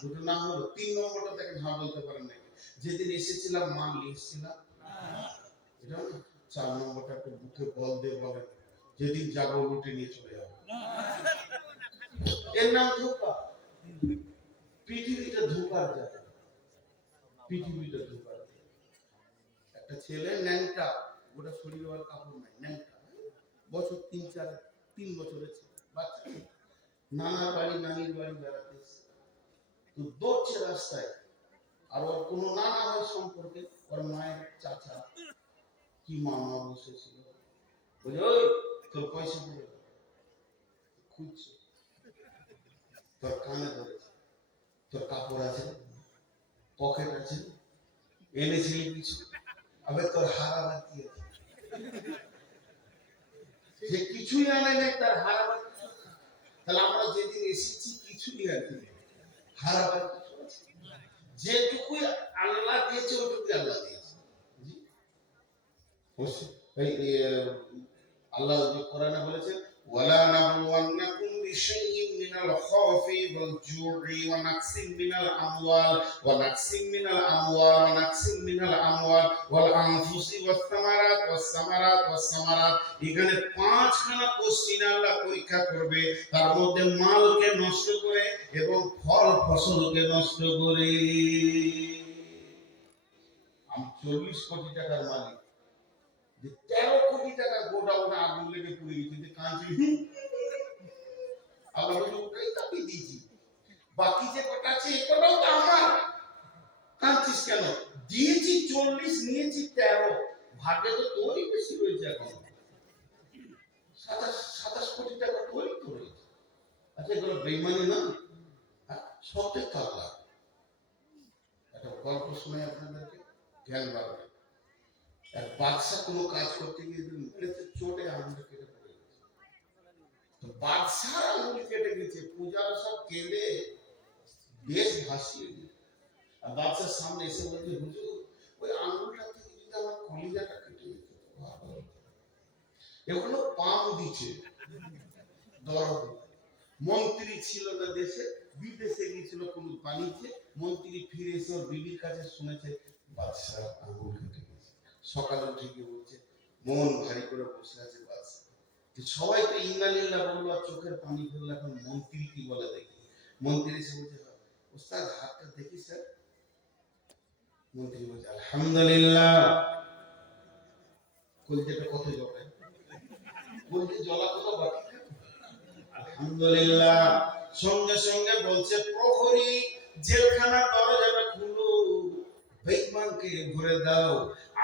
দুটো নাম হলো। 3 নম্বরটা দেখেন, হ্যাঁ বলতে পারেন নাকি? যেদিন এসেছিলাম মাল নিয়ে এসেছিলাম, এটা না। 4 নম্বরটা একটু বুকে বল দিয়ে বলেন, যেদিন যাবো রুটি নিয়ে চলে যাবো। এর নাম ধোঁকা। পৃথিবীটা ধোঁকার জায়গা, পৃথিবীটা ধোঁকার জায়গা। একটা ছেলে ন্যাংটা, গোটা শরীরে আর কাপড় নাই, ন্যাংটা, বছর 3 বছরের ছেলে, বাচ্চা, নানার বাড়ি নানির বাড়ি বেড়াতে এসেছে। তো দৌড়ছে রাস্তায়, আর ওর কোনো নানা হয় সম্পর্কে, ওর মায়ের চাচা কি মামা বসেছিল, বলে ওই তোর পয়সা পড়ে গেল, খুঁজছে, তোর কানে ধরেছে, তোর কাপড় আছে, পকেট আছে, এনেছিলি কিছু, আবে তোর হারাবার কি আছে? যে কিছুই আনে নাই, তার হারাবার কিছু। তাহলে আমরা যেদিন এসেছি কিছুই আনি, হারাবার কিছু আছে? যেটুকুই আল্লাহ দিয়েছে ওটুকুই আল্লাহ দিয়েছে। আল্লাহ কোরআনে বলেছেন, ওয়ালা নাবলুওয়ান্নাকুম বিশাইইন মিনাল খাউফি ওয়াল জু'i ওয়া নাকসিম মিনাল আমওয়াল ওয়াল আনফুসি ওয়াস সামারাত। এখানে 5খানা কোশ্চেন আল্লাহ পরীক্ষা করবে, তার মধ্যে মালকে নষ্ট করে এবং ফল ফসলকে নষ্ট করে। আমি 40 কোটি টাকার মালিক, 13 কোটি টাকা গোডাউনে আগুন লেগে পুড়ে গেছে, কাঁদছি। আল্লাহ বলে, ওটাই তাকে দিয়েছি, বাকি যে কটা আছে এটাও তো আমার, কাঁদছিস কেন? দিয়েছি 40, নিয়েছি 13, ভাগ্যে তো তোরই বেশি রয়েছে। এখন 27 কোটি টাকা তোরই তো রয়েছে। আচ্ছা, এগুলো বেইমানি না? সবটাই তাল্লা। একটা গল্প শুনে আপনাদেরকে, জ্ঞান বাড়বে। এক বাদশা কোনো কাজ করতে গিয়ে মেরেছে, চোটে আঙুল কেটে পড়ে গেছে। তো বাদশার আঙুল কেটে গেছে, পূজারা সব কেঁদে দেশ ভাসিয়ে দিল। আর বাদশার সামনে এসে বলছে, হুজুর ওই আঙুলটা থেকে যদি আমার কলিজাটা কেটে যেত তো ভালো হতো। এগুলো পাম দিচ্ছে দরদ। মন্ত্রী ছিল না দেশে, বিদেশে গিয়েছিল কোন বাণিজ্যে। মন্ত্রী ফিরে এসে ওর বিবির কাছে শুনেছে বাদশার আঙুল কেটে গেছে। সকালে উঠে গিয়ে বলছে, মন ভারী করে বসে আছে বাদশা। সবাই তো ইন্নালিল্লাহ বললো আর চোখের পানি ফেললো। এখন মন্ত্রী কি বলে দেখি। মন্ত্রী এসে বলছে, ওস্তাদ হাতটা দেখি স্যার। মন্ত্রী বলছে, আলহামদুলিল্লাহ। কলজেটা কত জলে, বলছে জলা কত বাকি। আলহামদুলিল্লাহ। সঙ্গে সঙ্গে বলছে, প্রহরী জেলখানা দরজাটা খুলো, বেঈমানকে ভরে দাও।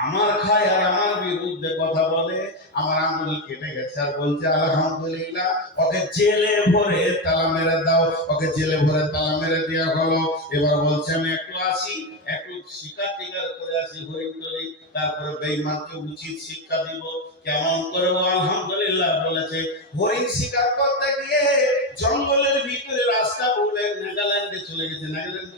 আমার খায় আর আমার বিরুদ্ধে কথা বলে, আমার আঙুল কেটে গেছে আর বলছে আলহামদুলিল্লাহ। ওকে জেলে ভরে তালা মেরে দাও। ওকে জেলে ভরে তালা মেরে দেওয়া হলো। এবার বলছে, আমি একটু আসি, একটু শিকার টিকার করে আসি হরিণ ধরি, তারপরে বেঈমানকে উচিত শিক্ষা দিব। কেমন করে ও আলহামদুলিল্লাহ বলেছে। হরিণ শিকার করতে গিয়ে জঙ্গলের ভিতরে রাস্তা বলে নাগাল্যান্ডে চলে গেছে। নাগাল্যান্ডে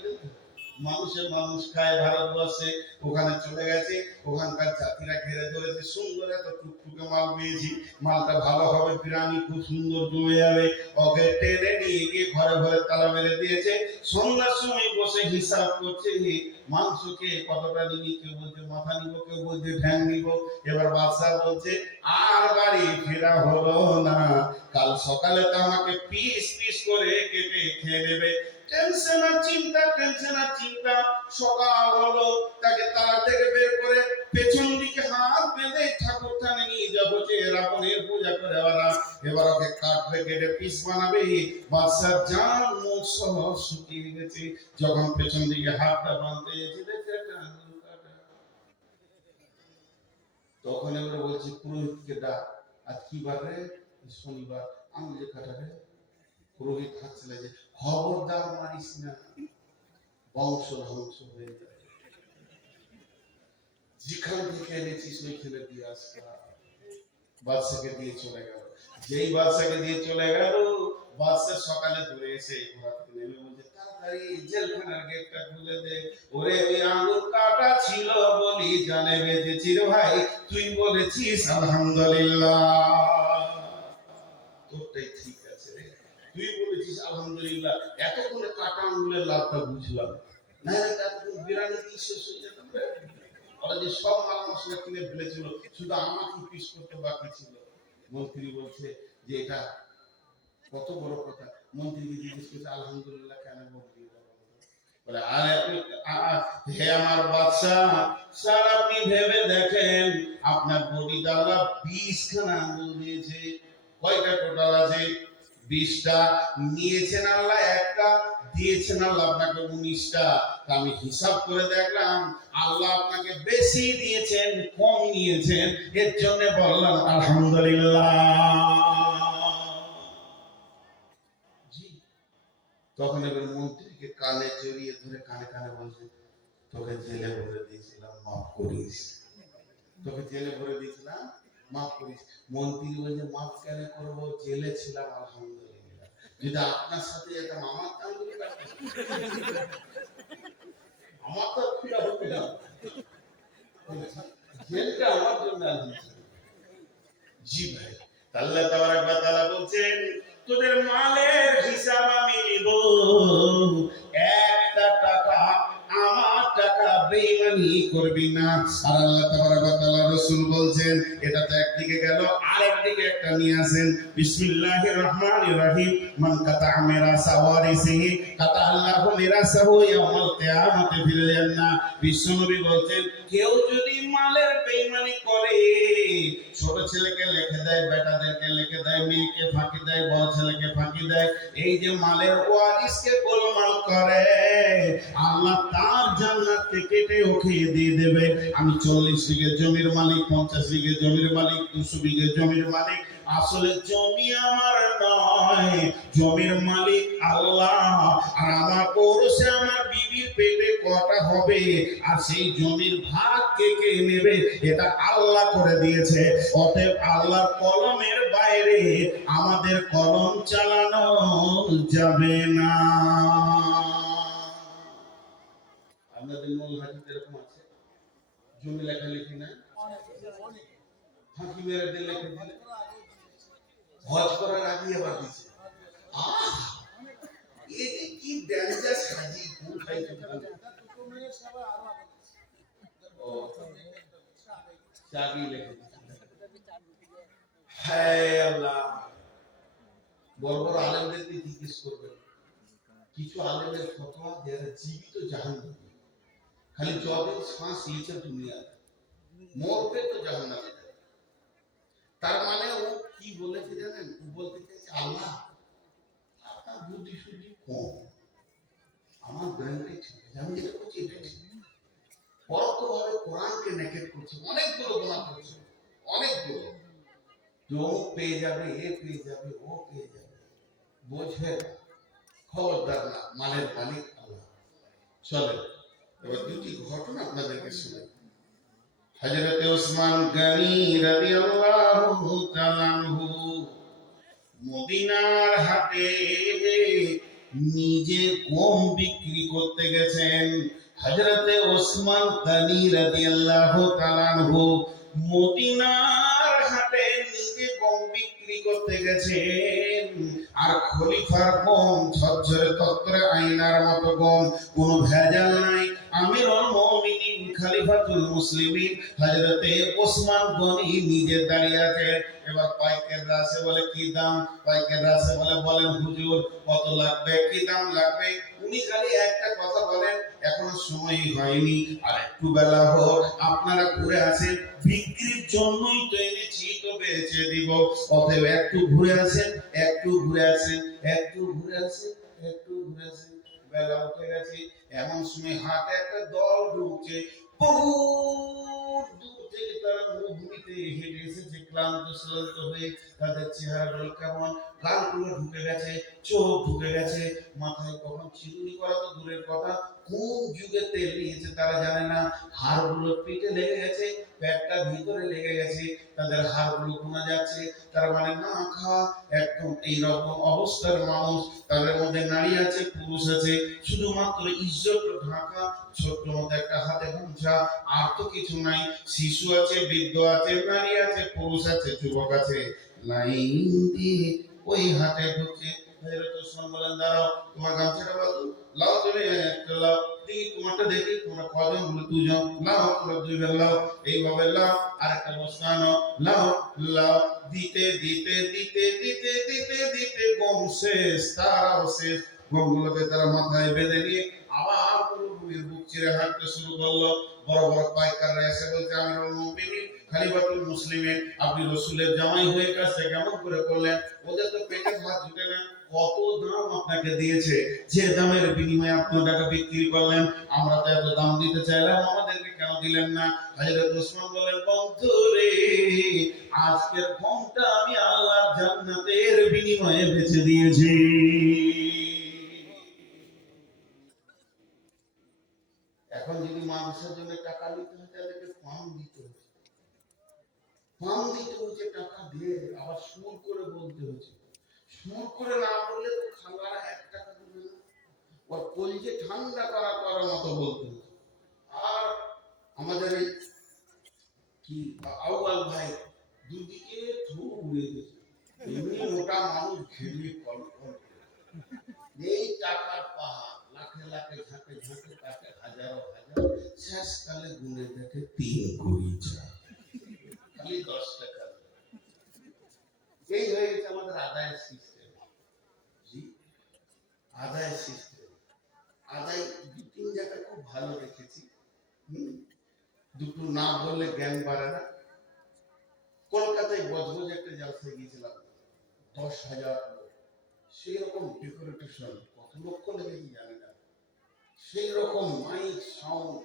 মানুষের মানুষ খায় ভারতবর্ষে, ওখানে চলে গেছে। ওখানকার জাতিরা ঘিরে ধরেছে। সুন্দর এত টুকটুকে মাল পেয়েছি, মালটা ভালো হবে, বিরিয়ানি খুব সুন্দর জমে যাবে। ওকে টেনে নিয়ে গিয়ে ঘরে ঘরে তালা মেরে দিয়েছে। সন্ধ্যার সময় বসে হিসাব করছে, মাংস খেয়ে কতটা নিবি। কেউ বলছে মাথা নিব, কেউ বলছে ঠ্যাং নিব। এবার বাদশা বলছে, আর বাড়ি ফেরা হলো না, কাল সকালে তো আমাকে পিস পিস করে কেটে খেয়ে নেবে। টেনশন আর চিন্তা, টেনশন আর চিন্তা। সকাল হলো, তাকে তালা থেকে বের করে পেছন দিকে হাত বেঁধে ঠাকুর থানে নিয়ে যাবো যে রাবণের পূজা করে ওরা। এবার ওকে কাটবে, কেটে পিস বানাবে। বাদশার জান মুখ সহ শুকিয়ে গেছে। যখন পেছন দিকে হাতটা বাঁধতে গেছে, দেখছে একটা আঙুল কাটা। তখন এবার বলছি, পুরোহিতকে ডাক। আজ কি বার রে? শনিবার। আঙুলে কাটা রে। পুরোহিত হাত চলে যায়, খবরদার মারিস না, বংশ ধ্বংস হয়ে যাবে। যেখান থেকে এনেছিস ওইখানে দিয়ে আসবা। বাদশাকে দিয়ে চলে গেল। যেই বাদশাকে দিয়ে চলে গেল, বাদশা সকালে ধরে এসে ঘোড়া থেকে নেমে বলছে, তাড়াতাড়ি জেলখানার গেটটা খুলে দে। ওরে ওই আঙুল কাটা ছিল বলি জানে বেঁচেছি রে ভাই, তুই বলেছিস আলহামদুলিল্লাহ। তোরটাই ঠিক আছে রে, তুই বলেছিস আলহামদুলিল্লাহ। এতক্ষণে কাটা আঙুলের লাভটা বুঝলাম। না এতক্ষণ বিরানি কি শেষ হয়ে যেত। ওরা যে সব মাল মশলা কিনে ফেলেছিল, শুধু আমাকে পিস করতে বাকি ছিল। মন্ত্রী বলছে যে এটা কত বড় কথা। মন্ত্রীকে জিজ্ঞেস করছে, আলহামদুলিল্লাহ কেন বলবি? বলে, আরে হে আমার বাদশাহ, স্যার আপনি ভেবে দেখেন, আপনার বডিতে আল্লাহ 20 খানা আঙ্গুল দিয়েছে। কয়টা টোটাল আছে? 20টা। নিয়েছেন আল্লাহ একটা, দিয়েছেন আল্লাহ আপনাকে 19টা। আমি হিসাব করে দেখলাম আল্লাহ আপনাকে বেশি দিয়েছেন, কম নিয়েছেন। এর জন্য বললাম আলহামদুলিল্লাহ। জি। তখন এবার মন্ত্রীকে কানে জড়িয়ে ধরে কানে কানে বলছে, তোকে জেলে ভরে দিয়েছিলাম, মাফ করিস। তোকে জেলে ভরে দিয়েছিলাম, মাফ করিস। মন্ত্রী বলছে, মাফ কেন করবো? জেলে ছিলাম আলহামদুলিল্লাহ। যদি আপনার সাথে যেতাম আমার আঙ্গুল কাটতো, আমার তো ফিরা হতো না। জেলটা আমার জন্য জি ভাই। আল্লাহ তাবারক ওয়া তাআলা বলছেন, তোদের মালের হিসাব আমি নিব। একটা টাকা আমার টাকা বেঈমানি করবি না। আর আল্লাহ তাবারক ওয়া তাআলা রাসূল বলছেন, এটা তো একদিকে গেল, আরেকদিকে একটা নিয়ে আসেন। বিসমিল্লাহির রহমানির রহিম। মান কাতা মিরাসা ওয়ারিসিহি কাতা আল্লাহু মিরাসাহু ইয়াউমাল কিয়ামাতি ফিল জান্নাহ। বিশ্বনবী বলছেন, কেউ যদি মালের বেইমানি করে, ছোট ছেলেকে লিখে দেয়, বেটাদেরকে লিখে দেয়, মেয়েকে ফাঁকি দেয়, বড় ছেলেকে ফাঁকি দেয়, এই যে মালের ওয়ারিসকে গোলমাল করে, আল্লাহ তার জান্নাত থেকে কেটে ওকে দিয়ে দেবে। আমি 40 বিঘে জমির মালিক, 50 বিঘে জমির মালিক, 200 বিঘে জমির মালিক, আসলে জমি আমার নয়, জমির মালিক আল্লাহ। আর আমার পৌরসে আমার বিবির পেটে কটা হবে, আর সেই জমির ভাগ কে কে নেবে, এটা আল্লাহ করে দিয়েছে। অতএব আল্লাহর কলমের বাইরে আমাদের কলম চালানো যাবে না। আপনাদের মূল হাদিস এরকম আছে, জমি লেখালেখি না, ফাঁকি মেরে দিলে, হজ করার আগে আবার দিচ্ছে। এই কি ডেঞ্জার সাজি কোন খাইতে ভালো। ও চাবি লেখে হায় আল্লাহ। বড় বড় আলেমদেরকে জিজ্ঞেস করবেন, কিছু আলেমের ফতোয়া যারা জীবিত জাহান্নামী, খালি যতদিন শ্বাস নিয়েছে দুনিয়া মরবে তো জাহান্নামে যাবে। তার মানে ও কি বলেছে জানেন? ও বলতে চাইছে আল্লাহ আপনার বুদ্ধি শুদ্ধি কম, আমার ব্রেনটা ঠিক আছে, আমি যেটা করছি এটা ঠিক। পরোক্ষভাবে কোরআনকে নেকেট করছে, অনেকগুলো গোনা করছে, অনেকগুলো। তো পেয়ে যাবে, এ পেয়ে যাবে, ও পেয়ে যাবে, বোঝে খবরদার না, মালের মালিক আল্লাহ। চলে এবার দুটি ঘটনা আপনাদেরকে শুনে। হযরত ওসমান গনি রাদিয়াল্লাহু তাআলা আনহু মদিনার হাটে নিজে গম বিক্রি করতে গেছেন। হযরত ওসমান গনি রাদিয়াল্লাহু তাআলা আনহু মদিনার হাটে নিজে গম বিক্রি করতে গেছেন। আর খলিফার গম ঝরঝরে তত্ত্বে আয়নার মতো গম, কোনো ভেজাল নাই। আমিরুল মুমিনিন খলিফাতুল মুসলিমিন হযরত ওসমান গনি নিজে দাঁড়িয়ে আছে। এবার পাইকাররা আসে, বলে কি দাম? পাইকাররা আসে বলে, বলেন হুজুর কত লাগবে, কি দাম লাগবে? উনি খালি একটা কথা বলেন, এখনো সময় হয়নি, আর একটু বেলা হোক, আপনারা ঘুরে আসেন, বিক্রির জন্যই তো এনেছি, তো বেচে দিব। অতএব একটু ঘুরে আসেন, একটু ঘুরে আসেন, একটু ঘুরে আসেন, একটু ঘুরে আসেন। বেলা উঠে গেছে, এমন সময় হাটে একটা দল ঢুকছে, বহু দূর থেকে তারা মরুভূমিতে হেঁটে এসেছে, ক্লান্ত শ্রান্ত হয়ে। তাদের চেহারাগুলো কেমন, গালগুলো ঢুকে গেছে, চোখ ঢুকে গেছে, মাথায় কখন চিরুনি করা তো দূরের কথা, কোন যুগে তেল নিয়েছে তারা জানে না। হাড়গুলো পেটে লেগে গেছে, পেটটা ভিতরে লেগে গেছে, তাদের হাড়গুলো ঘুমা যাচ্ছে। তার মানে না খাওয়া, একদম এইরকম অবস্থার মানুষ। তাদের মধ্যে নারী আছে, পুরুষ আছে, শুধুমাত্র ইজ্জত ঢাকা, ছোট্ট মতো একটা হাতে গামছা, আর তো কিছু নাই। শিশু আছে, বৃদ্ধ আছে, নারী আছে, পুরুষ আছে, যুবক আছে, লাইন দিয়ে ওই হাতে ঢুকছে। হযরত ওসমান বলেন, দাঁড়াও, তোমার গামছাটা বাঁধো, লাও তুমি একটা লাও, দেখি তোমারটা দেখি, তোমরা কজন? বলে দুজন। লাও, তোমরা দুইজন লাও, এইভাবে লাও, আর একটা বস্তা নাও, লাও লাও। দিতে দিতে দিতে দিতে দিতে দিতে গম শেষ, তারাও শেষ। গমগুলোকে তারা মাথায় বেঁধে নিয়ে আবার মরুভূমির বুক চিরে হাঁটতে শুরু করলো। বড় বড় পাইকাররা এসে বলছে, আমিরুল মুমিনিন খলিফাতুল মুসলিমিন, আপনি রাসূলের জামাই হয়ে কাজটা কেমন করে করলেন? ওদের তো পেটে ভাত জুটে না, কত দাম আপনাকে দিয়েছে, যে দামের বিনিময়ে আপনি ওটাকে বিক্রি করলেন, আমরা তো এত দাম দিতে চাইলাম, আমাদেরকে কেন দিলেন না? হযরত ওসমান বলেন, বন্ধু রে, আজকের গমটা আমি আল্লাহর জান্নাতের বিনিময়ে বেচে দিয়েছি। এখন যদি মানুষের জন্য টাকা নিতে হয়, তাদেরকে ফার্ম দিতে হচ্ছে, ফার্ম দিতে হচ্ছে, টাকা দিয়ে আবার সুর করে বলতে হচ্ছে। সুর করে না বললে তো খালারা 1 টাকা দেবে না, ওর কলিজে ঠান্ডা করার মতো বলতে হচ্ছে। আর আমাদের এই কি আউয়াল ভাই দুদিকে থু উড়ে গেছে, এমনি মোটা মানুষ ঘেরিয়ে কল কল এই টাকার পাহাড়, লাখে লাখে ঝাঁকে ঝাঁকে টাকা, হাজারো হাজার, শেষকালে গুনে দেখে 3 কোটি চায়, খালি 10 টাকা। এই হয়ে গেছে আমাদের আদায়ের সিস্টেম। জি, আদায়ের সিস্টেম। আদায় 2-3 জায়গায় খুব ভালো রেখেছি। দুটো না বললে জ্ঞান বাড়ে না। কলকাতায় বজবজ একটা জালসায় গিয়েছিলাম, 10,000 লোক, সেই রকম ডেকোরেশন, কত লক্ষ লেগেছে জানি না, সেই রকম মাইক সাউন্ড,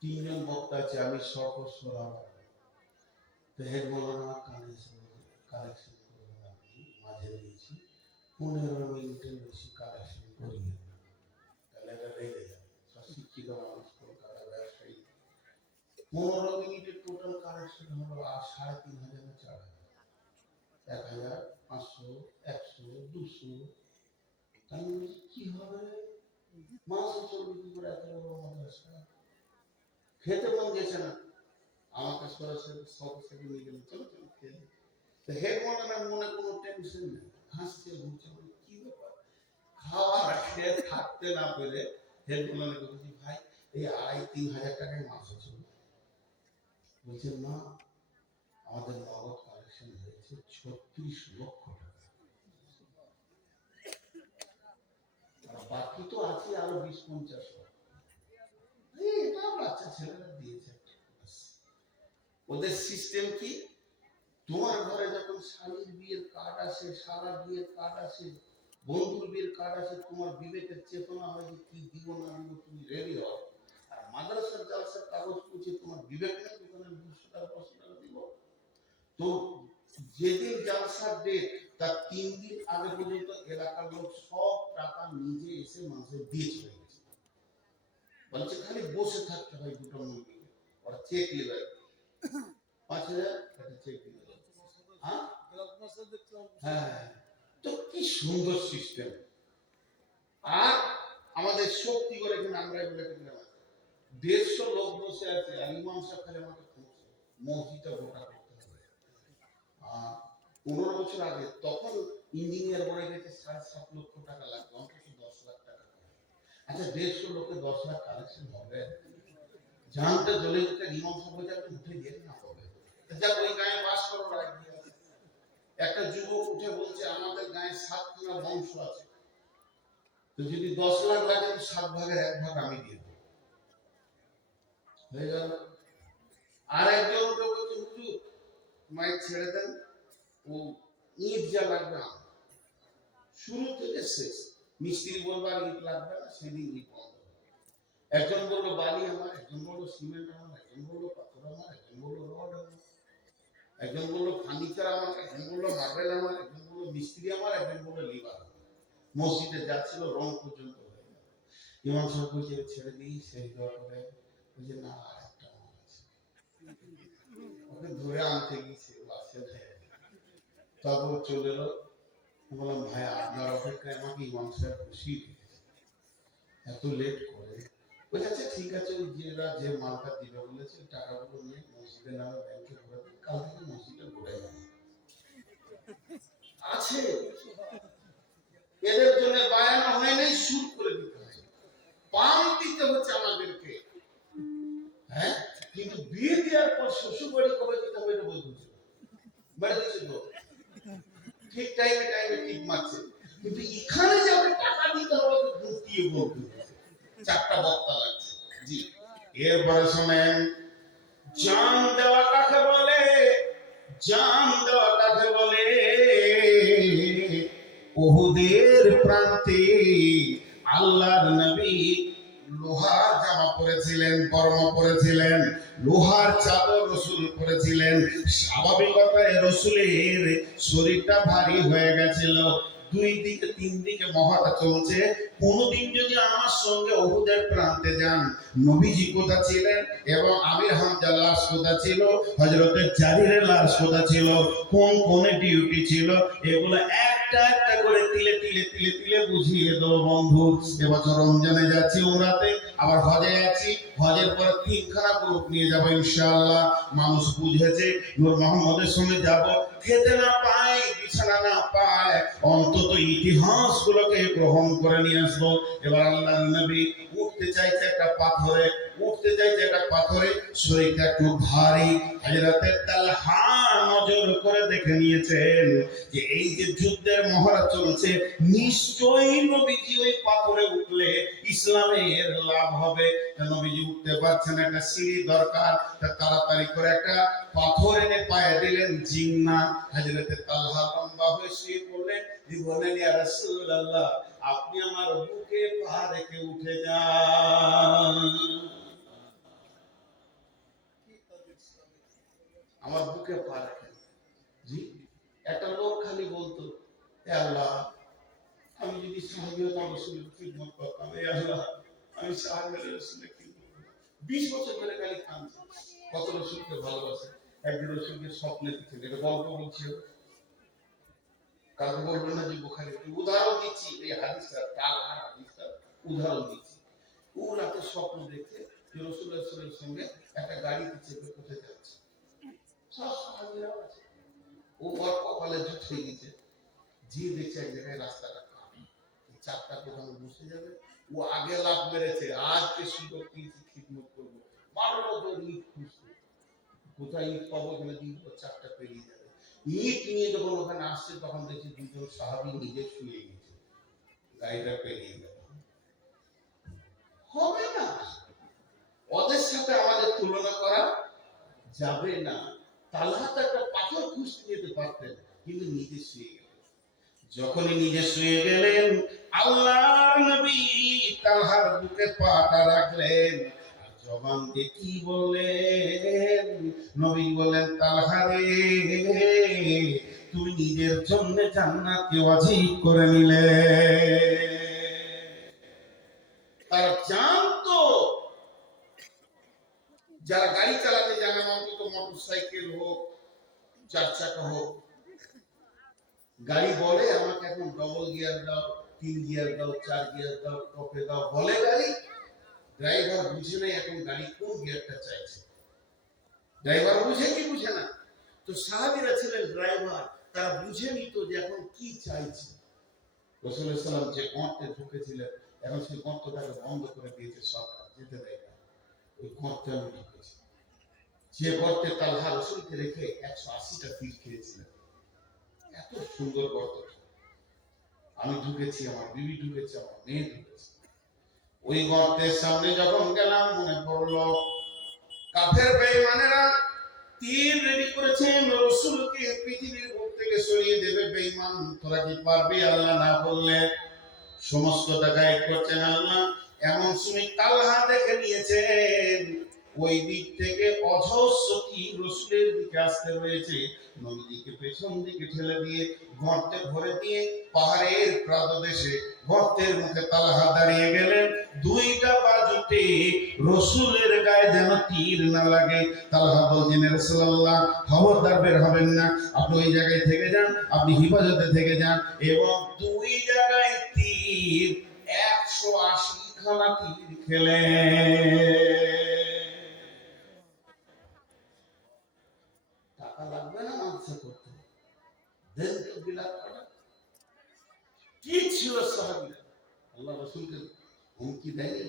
3 জন বক্তা আছে, আমি সর্বস্বর হেড মৌলানা কালেকশন করে আমি মাঝে দিয়েছি, 15 মিনিটের বেশি কালেকশন করি, তাহলে এটা রেগে যাবে। শিক্ষিত মানুষ, কলকাতা ব্যবসায়ী, 15 মিনিটের টোটাল কালেকশন হলো 3,500 না 4,000, 1,000, 500, 100, 200, তাহলে কি হবে? মাসে চলবে কি করে এত বড় মাদ্রাসা? খেতে মন গেছে না, আমাকে সরাসরি সরাসরি নিয়ে গেল, চলো চলো খেয়ে। তো হেড মৌলানার মনে কোনো টেনশন নেই, হাসছে ঘুরছে, কি ব্যাপার? খাওয়ার খেয়ে থাকতে না পেরে হেড মৌলানাকে বলছি, ভাই এই 2,500-3,000 টাকায় মাসে চলবে। বলছে না, আমাদের নগদ কালেকশন হয়েছে 36 লক্ষ টাকা, আর বাকি তো আছে আরো 20-50 লাখ। এটা বাচ্চা ছেলেরা দিয়েছে। ওদের সিস্টেম কি, তোমার ঘরে যখন স্বামীর বিয়ের কার্ড আসে, শালার বিয়ের কার্ড আসে, বন্ধুর বিয়ের কার্ড আসে, তোমার বিবেকের চেতনা হয় যে কি দিব না দিব, তুমি রেডি হও। আর মাদ্রাসার জালসার কাগজ পুছে তোমার বিবেক নেই দোকানে 200 টাকা 500 টাকা দিব। তো যেদিন জালসার ডেট তার 3 দিন আগে পর্যন্ত এলাকার লোক সব টাকা নিজে এসে মাসে দিয়ে চলে গেছে। বলছে খালি বসে থাকতে হয় দুটো মুরগি, ওরা চেক নেবে 5,000 একটা চেক দিবে। হ্যাঁ, তো কি সুন্দর সিস্টেম। আর আমাদের শক্তি করে এখানে আমরা এগুলো 150 লোক বসে আছে, আর ইমাম সাহেব খালি আমাকে খুঁজছে মসজিদটা গোটা করতে হবে। 15 বছর আগে তখন ইঞ্জিনিয়ার বলে গেছে 7.5 লক্ষ টাকা লাগবে, অন্তত 10 লাখ টাকা। আচ্ছা 150 লোকে 10 লাখ কালেকশন হবে? জানতে চলে যেতে ইমাম সাহেব বলতে উঠে দিয়ে না হবে, যা ওই গায়ে বাস করো রাখ দিয়ে। একটা যুবক উঠে বলছে আমাদের গায়ে 7খানা বংশ আছে, তো যদি 10 লাখ লাগে 7 ভাগের 1 ভাগ আমি দিয়ে দেবো, হয়ে গেল। আর একজন উঠে বলছে হুজুর মাইক ছেড়ে দেন, ও ইট যা লাগবে শুরু থেকে শেষ, মিস্ত্রি বলবো আর ইট লাগবে না, সেদিন ইট বন্ধ। একজন বললো বালি আমার, একজন বললো সিমেন্ট আমার, একজন বললো পাথর আমার, একজন বললো রড আমার, একজন বললো ফার্নিচার আমার, একজন বললো মার্বেল আমার, একজন বললো মিস্ত্রি আমার, একজন বললো লিভার। মসজিদে যাচ্ছিল রং পর্যন্ত হয়ে গেল। ইমাম সাহেব বলছে ছেড়ে দিই, সেই দোয়া করে বলছে না আরেকটা আমার আছে, ওকে ধরে আনতে গিয়েছে বাসে, তারপর চলে এলো। বললাম ভাই আপনার অপেক্ষায় আমাকে ইমাম সাহেব খুশি রেখেছে, এত লেট করে। বলছে আচ্ছা ঠিক আছে, ওই যে মালটা দিবে বলেছে টাকাগুলো নিয়ে মসজিদের নামে ব্যাংকে ভরে দিন, কাল থেকে মসজিদে ঘুরে যাবে। আছে এদের জন্য বায়ানো হয় নাই, সুর করে দিতে হয়, পাম দিতে হচ্ছে আমাদেরকে। হ্যাঁ, কিন্তু বিয়ে দেওয়ার পর শ্বশুর বাড়ি কবে দিতে হবে এটা বলতে বেড়ে দিচ্ছে তো, ঠিক টাইমে টাইমে ঠিক মারছে, কিন্তু এখানে যাবে টাকা দিতে হবে তো ঢুকিয়ে বলতে হচ্ছে। 4টা বক্তা লাগছে। জি, এরপরে শোনেন, জান দেওয়া কাকে বলে, জান দেওয়া কাকে বলে? উহুদের প্রান্তে আল্লাহর নবী লোহার জামা পরেছিলেন, বর্ম পরেছিলেন, লোহার চাদর রসুল পরেছিলেন। স্বাভাবিকতায় রসুলের শরীরটা ভারী হয়ে গেছিল, 2 দিকে 3 দিকে মহড়া চলছে। কোনদিন যদি আমার সঙ্গে উহুদের প্রান্তে যান, নবীজি কোথা ছিলেন এবং আমির হামজা লাশ কোথা ছিল, হযরতে জারিরের লাশ কোথা ছিল, কোন কোনে ডিউটি ছিল, এগুলো একটা একটা করে তিলে তিলে তিলে তিলে বুঝিয়ে দেবো বন্ধু। এবছর রমজানে যাচ্ছি উমরাতে, আবার হজে যাচ্ছি, হজের পর 3খানা গ্রুপ নিয়ে যাবো ইনশাআল্লাহ। মানুষ বুঝেছে নূর মোহাম্মদের সঙ্গে যাব, খেতে না পায় বিছানা না পায়, অন্তত ইতিহাস গুলোকে গ্রহণ করে নিয়ে আসবো। এবার আল্লাহর নবী উঠতে চাইছে একটা পাথরে, উঠতে চাইছে একটা পাথরে, শরীরটা একটু ভারী। হযরতে তালহা নজর করে দেখে নিয়েছেন যে এই যে যুদ্ধের মহড়া চলছে, নিশ্চয়ই নবীজি ওই পাথরে উঠলে ইসলামের লাভ হবে। নবীজি উঠতে পারছেন, একটা সিঁড়ি দরকার, তাড়াতাড়ি করে একটা পাথর এনে পায়ে দিলেন, জিন্না। হযরতে তালহা লম্বা হয়ে শুয়ে পড়লেন, বললেন ইয়া রাসূলুল্লাহ, আপনি আমার বুকে পা রেখে উঠে যান, আমার বুকে পা রেখে। জি, একটা লোক খালি বলতো, হে আল্লাহ, আমি যদি সাহাবী হতাম, রাসূলের খিদমত করতাম, হে আল্লাহ, আমি সাহাবী রাসূলের খিদমত করতাম। 20 বছর ধরে খালি কাঁদছে, কত রাসূলকে ভালোবাসে। একদিন রাসূলকে স্বপ্নে দেখেন, এটা গল্প বলছি, কাউকে বলবেন না যে বুখারী, উদাহরণ দিচ্ছি, এই হাদিসটা তালহার হাদিসটা উদাহরণ দিচ্ছি। ও রাতে স্বপ্ন দেখে যে রাসূলুল্লাহ সাল্লাল্লাহু আলাইহি ওয়াসাল্লামের সঙ্গে একটা গাড়িতে চেপে কোথায় যাচ্ছে, সব সাহাবীরাও আছে। ও ওর কপালে জুট হয়ে গেছে, যে দেখছে এক জায়গায় রাস্তাটা খালি, চারটা দোকানে বসে যাবে, ও আগে লাভ মেরেছে, আজকে সুযোগ পেয়েছি, খিদমত করবো, মারলো দৌড়, ইট খুঁজছে, কোথায় ইট পাবো, এখানে দিয়ে চারটা পেরিয়ে যাবে। ইট নিয়ে যখন ওখানে আসছে, তখন দেখছি দুজন সাহাবী নিজে শুয়ে গেছে, গাড়িটা পেরিয়ে গেল। হবে না, ওদের সাথে আমাদের তুলনা করা যাবে না। তালহা তো একটা পাথর খুঁজতে যেতে পারতেন, কিন্তু নিজে শুয়ে গেলেন। যখনই নিজে শুয়ে গেলেন, আল্লাহর নবী তালহার বুকে পাটা রাখলেন, আর জবান দিয়ে কি বললেন? নবী বলেন, তালহা রে, তুমি নিজের জন্য জান্নাতকে ওয়াজিব করে নিলে। তারা জানতো, যারা গাড়ি চালাতে জানে না, অন্তত মোটরসাইকেল হোক, চার চাকা হোক, গাড়ি বলে আমাকে এখন ডবল গিয়ার দাও, 3 গিয়ার দাও, 4 গিয়ার দাও, টপে দাও, বলে গাড়ি। ড্রাইভার বুঝে নাই এখন গাড়ি কোন গিয়ারটা চাইছে, ড্রাইভার বুঝে কি বুঝে না। তো সাহাবীরা ছিলেন ড্রাইভার, তারা বুঝে নিত যে এখন কি চাইছে। রাসূল সাল্লাল্লাহু আলাইহি ওয়াসাল্লাম যে গর্তে ঢুকেছিলেন, এখন সেই গর্তটাকে বন্ধ করে দিয়েছে সরকার, যেতে দেয় না, ওই গর্তে আমি ঢুকেছি। যে গর্তে তালহা রাসূলকে রেখে 180টা তীর খেয়েছিলেন, এত সুন্দর গর্ত, আমি ঢুকেছি, আমার বিবি ঢুকেছে, আমার মেয়ে ঢুকেছে। ওই গর্তের সামনে যখন গেলাম, মনে পড়লো কাফের বেঈমানেরা তীর রেডি করেছেন, রাসূলকে পৃথিবীর বুক থেকে সরিয়ে দেবে। বেঈমান, তোরা কি পারবি আল্লাহ না বললে? সমস্ত গাইড করছেন আল্লাহ। এমন সময় তালহা দেখে নিয়েছেন ওই দিক থেকে অজস্র তীর রাসূলের দিকে আসতে রয়েছে। নবীজিকে পেছন দিকে ঠেলে দিয়ে গর্তে ভরে দিয়ে পাহাড়ের প্রান্তদেশে গর্তের মুখে তালহা দাঁড়িয়ে গেলেন। দুইটা বাজুতে রাসূলের গায়ে যেন তীর না লাগে। তালহা বলছেন, রাসূলুল্লাহ, খবরদার বের হবেন না, আপনি ওই জায়গায় থেকে যান, আপনি হিফাজতে থেকে যান। এবং দুই জায়গায় তীর, 180 খানা তীর খেলেন। টাকা লাগবে না মাংস করতে, দেন তো বিলাত করা। কি ছিল সাহাবীরা, আল্লাহ রাসূলকে হুমকি দেয়নি?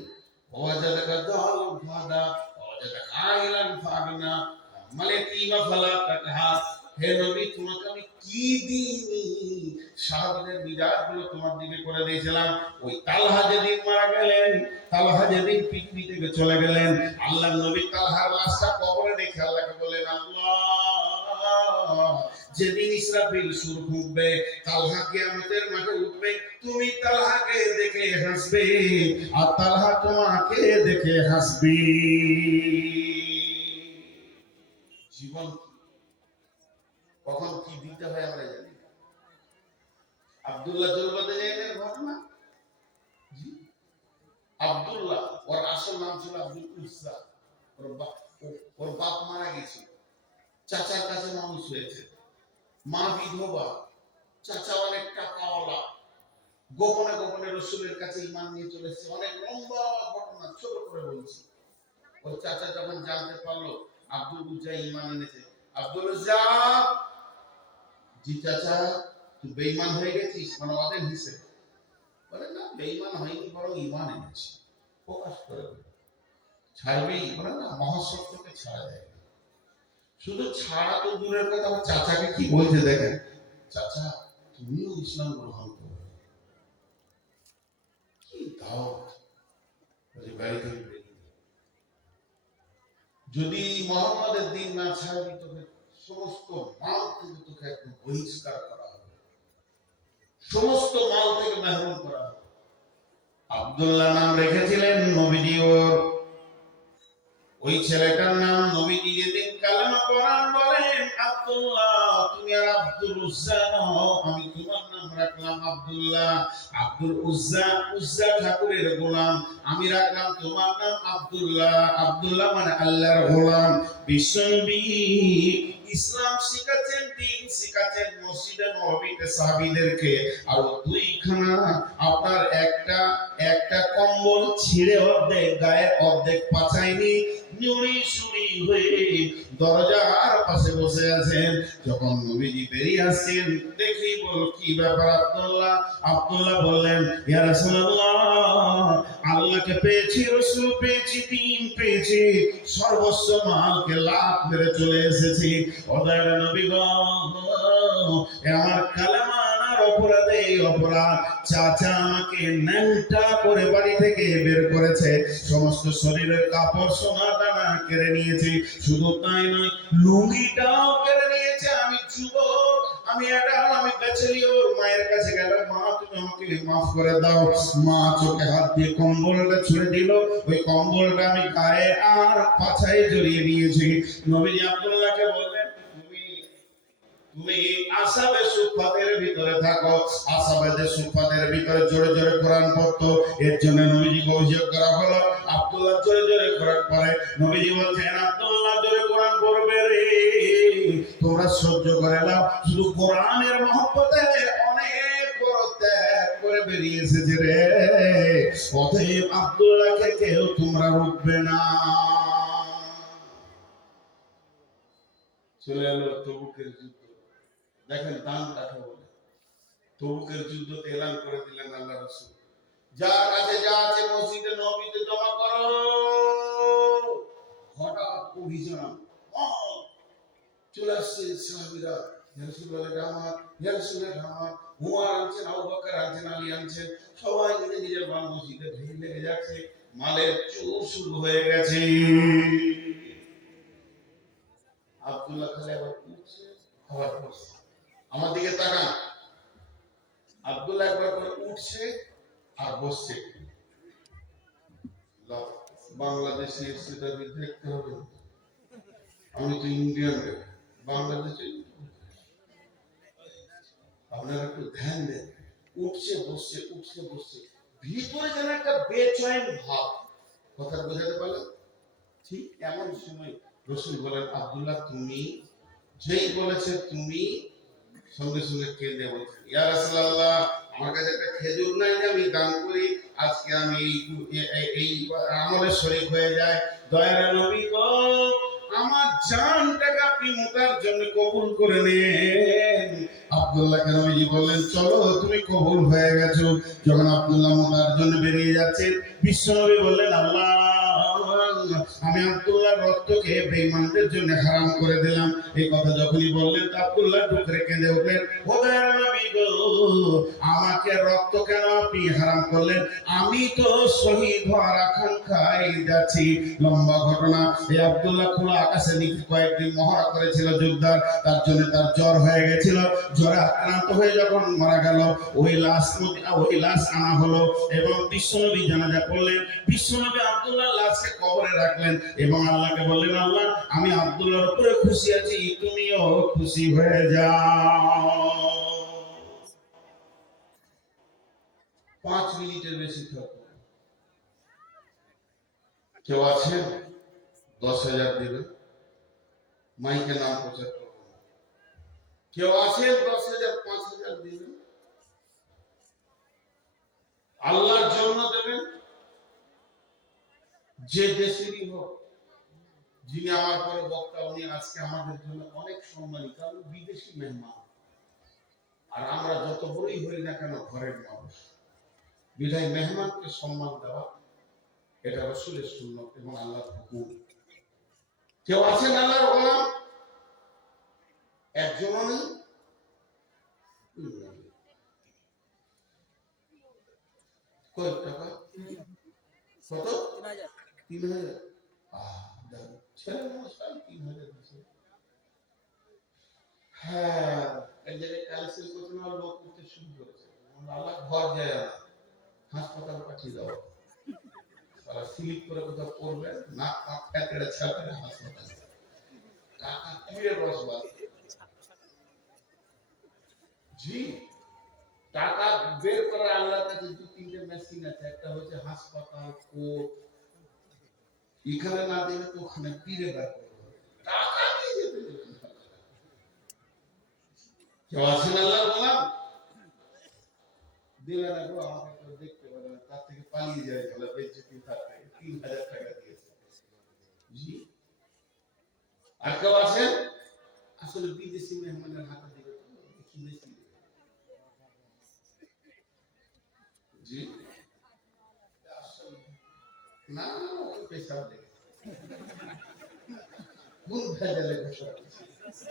ওয়াজাদাকা যালিম ফাদা, ওয়াজাদাকা আইলান ফাগনা, মালাতিমা ফালা তাকহার। হে নবী, তোমাকে আমি কি দিইনি? সাহাবীদের মিজাজগুলো তোমার দিকে করে দিয়েছিলাম। ওই তালহা যেদিন মারা গেলেন, তালহা যেদিন পৃথিবী থেকে চলে গেলেন, আল্লাহর নবী তালহার লাশটা কবরে রেখে আল্লাহকে বললেন, আল্লাহ, যেদিন ইসরাফিল সুর ফুঁকবে, তালহা কিয়ামতের মাঠে উঠবে, তুমি তালহাকে দেখে হাসবে, আর তালহা তোমাকে দেখে হাসবে। জীবন কখন কি দিতে হয় আমরা জানি। আব্দুল্লাহ জুলবাদের ঘটনা, আব্দুল্লাহ, ওর আসল নাম ছিল আব্দুল উজ্জা। ওর বাপ মারা গেছিল, চাচার কাছে মানুষ হয়েছে, মা বিধবা, চাচা অনেক টাকাওয়ালা, গোপনে গোপনে রাসূলের কাছে ঈমান নিয়ে চলে এসেছে। অনেক লম্বা ঘটনা, ছোট করে বলছি। ওর চাচা যখন জানতে পারলো আব্দুল উজ্জা ঈমান এনেছে, আব্দুল উজ্জা, জি চাচা, তুই বেঈমান হয়ে গেছিস, মানে ওদের হিসেবে। বলে না, বেঈমান হয়নি, বরং ঈমান এনেছি। প্রকাশ করে দেবে। ছাড়বেই, বলে না মহাসত্যকে ছাড়া যায় না। শুধু ছাড়া তো দূরের কথা, আমার চাচাকে কি বলছে দেখেন, চাচা তুমিও ইসলাম গ্রহণ করো, কি দাওয়াত, বাড়ি থেকে যদি মোহাম্মদের দিন না ছাড়বি তোকে সমস্ত মাল থেকে তোকে একদম বহিষ্কার করা হবে, সমস্ত মাল থেকে মেহরুম করা হবে। আব্দুল্লাহ নাম রেখেছিলেন নবীজি, ওই ছেলেটার নাম নবীজি যেদিন কালেমা পড়ান বলেন, আব্দুল্লাহ তুমি আর আব্দুল উজ্জা নও, আমি তোমার নাম রাখলাম আব্দুল্লাহ। আব্দুল উজ্জা, উজ্জা ঠাকুরের গোলাম, আমি রাখলাম তোমার নাম আব্দুল্লাহ। আব্দুল্লাহ মানে আল্লাহর গোলাম। বিশ্বনবী ইসলাম শিখাচ্ছেন, দিন শিখাচ্ছেন মসজিদে নববীতে সাহাবীদেরকে। আর দুইখানা আপনার একটা একটা কম্বল ছিঁড়ে অর্ধেক গায়ে অর্ধেক পাছায়নি, নুড়ি সুড়ি হয়ে দরজার পাশে বসে আছেন। যখন নবীজি বেরিয়ে আসছেন, দেখি বল কি ব্যাপার আব্দুল্লাহ। আব্দুল্লাহ বললেন, ইয়া রাসূলুল্লাহ, আল্লাহকে পেয়েছি, রাসূল পেয়েছি, দিন পেয়েছি, সর্বস্ব মালকে লাভ মেরে চলে এসেছি। ওদের নবী গো, আমার কালেমা আনার অপরাধে অপরাধ, চাচা আমাকে ন্যাংটা করে বাড়ি থেকে বের করেছে, সমস্ত শরীরের কাপড় সোনা দানা কেড়ে নিয়েছে, শুধু তাই নয় লুঙ্গিটাও কেড়ে নিয়েছে। আমি যুবক, আমি অ্যাডাল্ট, আমি ব্যাচেলিয়র। মায়ের কাছে গেল, মা তুমি আমাকে মাফ করে দাও। মা চোখে হাত দিয়ে কম্বলটা ছুঁড়ে দিল, ওই কম্বলটা আমি গায়ে আর পাছায় জড়িয়ে নিয়েছি। নবীজি আব্দুল্লাহকে বললেন, তুমি আসাবে সুফাদের ভিতরে থাকো। আসাবেদের সুফাদের ভিতরে জোরে জোরে কোরআন পড়তো, এর জন্য নবীজিকে অভিযোগ করা হলো। আব্দুল্লাহ জোরে জোরে কোরআন পড়ে, নবীজি বলছেন আব্দুল্লাহ জোরে কোরআন পড়বে রে, তোমরা সহ্য করে নাও। শুধু কোরআনের মহব্বতে অনেক বড় ত্যাগ করে বেরিয়ে এসেছে রে, অতএব আব্দুল্লাহকে কেউ তোমরা রুখবে না। চলে এলো তবুকের যুদ্ধ। দেখেন দান কাকে বলে। তবুকের যুদ্ধতে এলান করে দিলেন আল্লাহ রাসূল, যার কাছে যা আছে মসজিদে নববীতে জমা করো। হঠাৎ অভিযান, চলে আসছে সাহাবীরা, ইয়া রাসূলুল্লাহ আমার, ইয়া রাসূলুল্লাহ আমার। উমর আনছেন, আবু বকর আনছেন, আলী আনছেন, সবাই মিলে নিজের বান মসজিদে ঢেলে লেগে যাচ্ছে, মালের চোর শুরু হয়ে গেছে। আব্দুল্লাহ খালি আবার উঠছে, আবার বসছে। আমার দিকে তাকান, আব্দুল্লাহ একবার করে উঠছে আর বসছে। বাংলাদেশে সেটা দেখতে হবে, আমি তো ইন্ডিয়ান, বাংলাদেশে আপনারা একটু ধ্যান দেন। উঠছে বসছে, উঠছে বসছে, ভিতরে যেন একটা বেচৈন ভাব। কথা বোঝাতে পারলেন? ঠিক এমন সময় রাসূল বলেন, আব্দুল্লাহ তুমি, যেই বলেছে তুমি, সঙ্গে সঙ্গে কেঁদে বলছেন, ইয়া রাসূলুল্লাহ আমার কাছে একটা খেজুর নাই যে আমি দান করি, আজকে আমি এই আমলে শরীক হয়ে যায়। দয়ার নবী গো, আমার জানটাকে আপনি মুতার জন্য কবুল করে নেন। আব্দুল্লাহকে নবীজি বললেন, চলো তুমি কবুল হয়ে গেছো। যখন আব্দুল্লাহ মুতার জন্য বেরিয়ে যাচ্ছে, বিশ্বনবী বললেন, আল্লাহ আমি আব্দুল্লাহর রক্তকে বেঈমানদের জন্য হারাম করে দিলাম। এই কথা যখনই বললেন, আব্দুল্লাহ ডুকরে কেঁদে উঠলেন, ওদের নবী গো, আমাকে রক্ত কেন আপনি হারাম করলেন? আমি তো শহীদ হওয়ার আকাঙ্ক্ষায় যাচ্ছি। লম্বা ঘটনা। এই আব্দুল্লাহ খোলা আকাশে নিচে কয়েকদিন মহড়া করেছিল যোদ্ধার, তার জন্য তার জ্বর হয়ে গেছিল। জ্বরে আক্রান্ত হয়ে যখন মারা গেল, ওই লাশ আনা হলো এবং বিশ্বনবী জানাজা করলেন। বিশ্বনবী আব্দুল্লাহ লাশকে কবরে রাখলেন এবং আল্লাহকে বললেন, আল্লাহ আমি আব্দুল্লাহর উপরে খুশি আছি, তুমিও খুশি হয়ে যাও। 5 মিনিটের বেশি থাকবে। কেউ আছে 10,000 দিবে, মাইকে নাম প্রচার করবো। কেউ আছে 10,000 5,000 দিবে, আল্লাহর জন্য দেবেন। যে দেশেরই হোক, যিনি আমার পরে বক্তা, উনি আজকে আমাদের জন্য অনেক সম্মানী, কারণ বিদেশি মেহমান। আর আমরা যত বড়ই হই না কেন ঘরের মানুষ, বিধায় মেহমানকে সম্মান দেওয়া এটা রাসূলের সুন্নাত এবং আল্লাহর হুকুম। কেউ আছেন আল্লাহর গোলাম? একজনও নেই। কত টাকা? কত? 3000। ছেলে মানুষ 3000 দিচ্ছে। হ্যাঁ, এই জায়গায় কালেকশন করতে না লোক করতে শুরু করেছে। আল্লাহ ঘর যায় না, হাসপাতাল পাঠিয়ে দাও। তারা স্লিপ করে কোথাও পড়বে, নাক কাক ফেটে ছাড়বে হাসপাতাল। টাকা কিরে বসবাস। জি, টাকা বের করার আল্লাহর কাছে 2-3টে মেশিন আছে। একটা হচ্ছে হাসপাতাল, কোর্ট। এখানে না দিলে তো ওখানে পীরে বের করবে। টাকা নিয়ে যেতে দেবেন। কেউ আছেন আল্লাহর গোলাম? দিলে না গো, আমাকে কেউ দেখতে পারে না, তার থেকে পালিয়ে যায় ভালো, বেজ্জতি থাকতে। 3000 টাকা দিয়েছে। জি, আর কেউ আছেন? আসলে বিদেশি মেহমানের হাতে দিবে তো দেখি বেশি। জি, না ওই পেশাব দেখে কোন ভেজালে বসে আছে।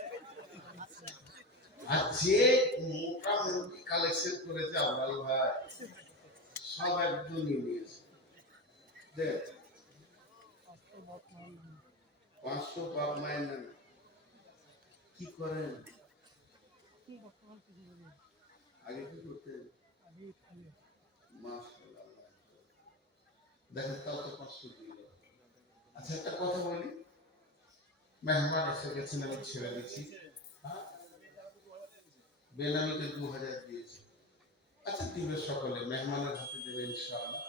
আর যে মোটামুটি কালেকশন করেছে আব্বাল ভাই, সব একদম নিয়েছে। দেখ 500 পাপ মাইন নেন। কি করেন? আগে কি করতেন? মাশাআল্লাহ। দেখেন তাও তো 500 দিল। আচ্ছা একটা কথা বলি, মেহমান এসে গেছেন, আমি ছেড়ে দিচ্ছি। বেনামিতে 2000 দিয়েছে। আচ্ছা দিবে সকলে, মেহমানের হাতে দেবে ইনশাআল্লাহ।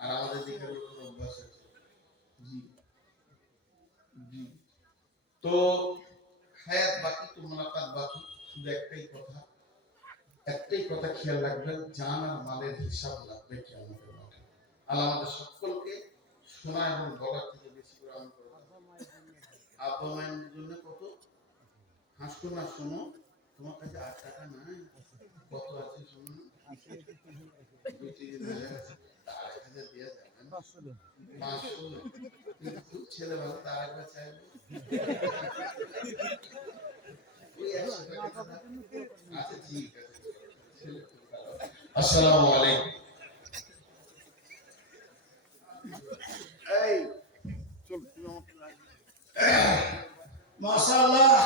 আর আমাদের দিকে লোকের অভ্যাস আছে। জি জি। তো হায়াত বাকি, তো মুলাকাত বাকি। শুধু একটাই কথা খেয়াল রাখবেন, জান আর মালের হিসাব লাগবে কিয়ামতের মাঠে। আল্লাহ আমাদের সকলকে শোনা এবং বলার থেকে বেশি করে আমল করবে। আব্বা মায়ের জন্য কত হাসতো না, শোনো তোমার কাছে 8 টাকা নাই, কত আছে শোনো, 1000 দিয়ে যাবেন, 500 খুব ছেলে ভালো, তার একবার চাইবে ওই 100 টাকা। আচ্ছা ঠিক আছে, আসসালামু আলাইকুম। এই চল মাশাআল্লাহ।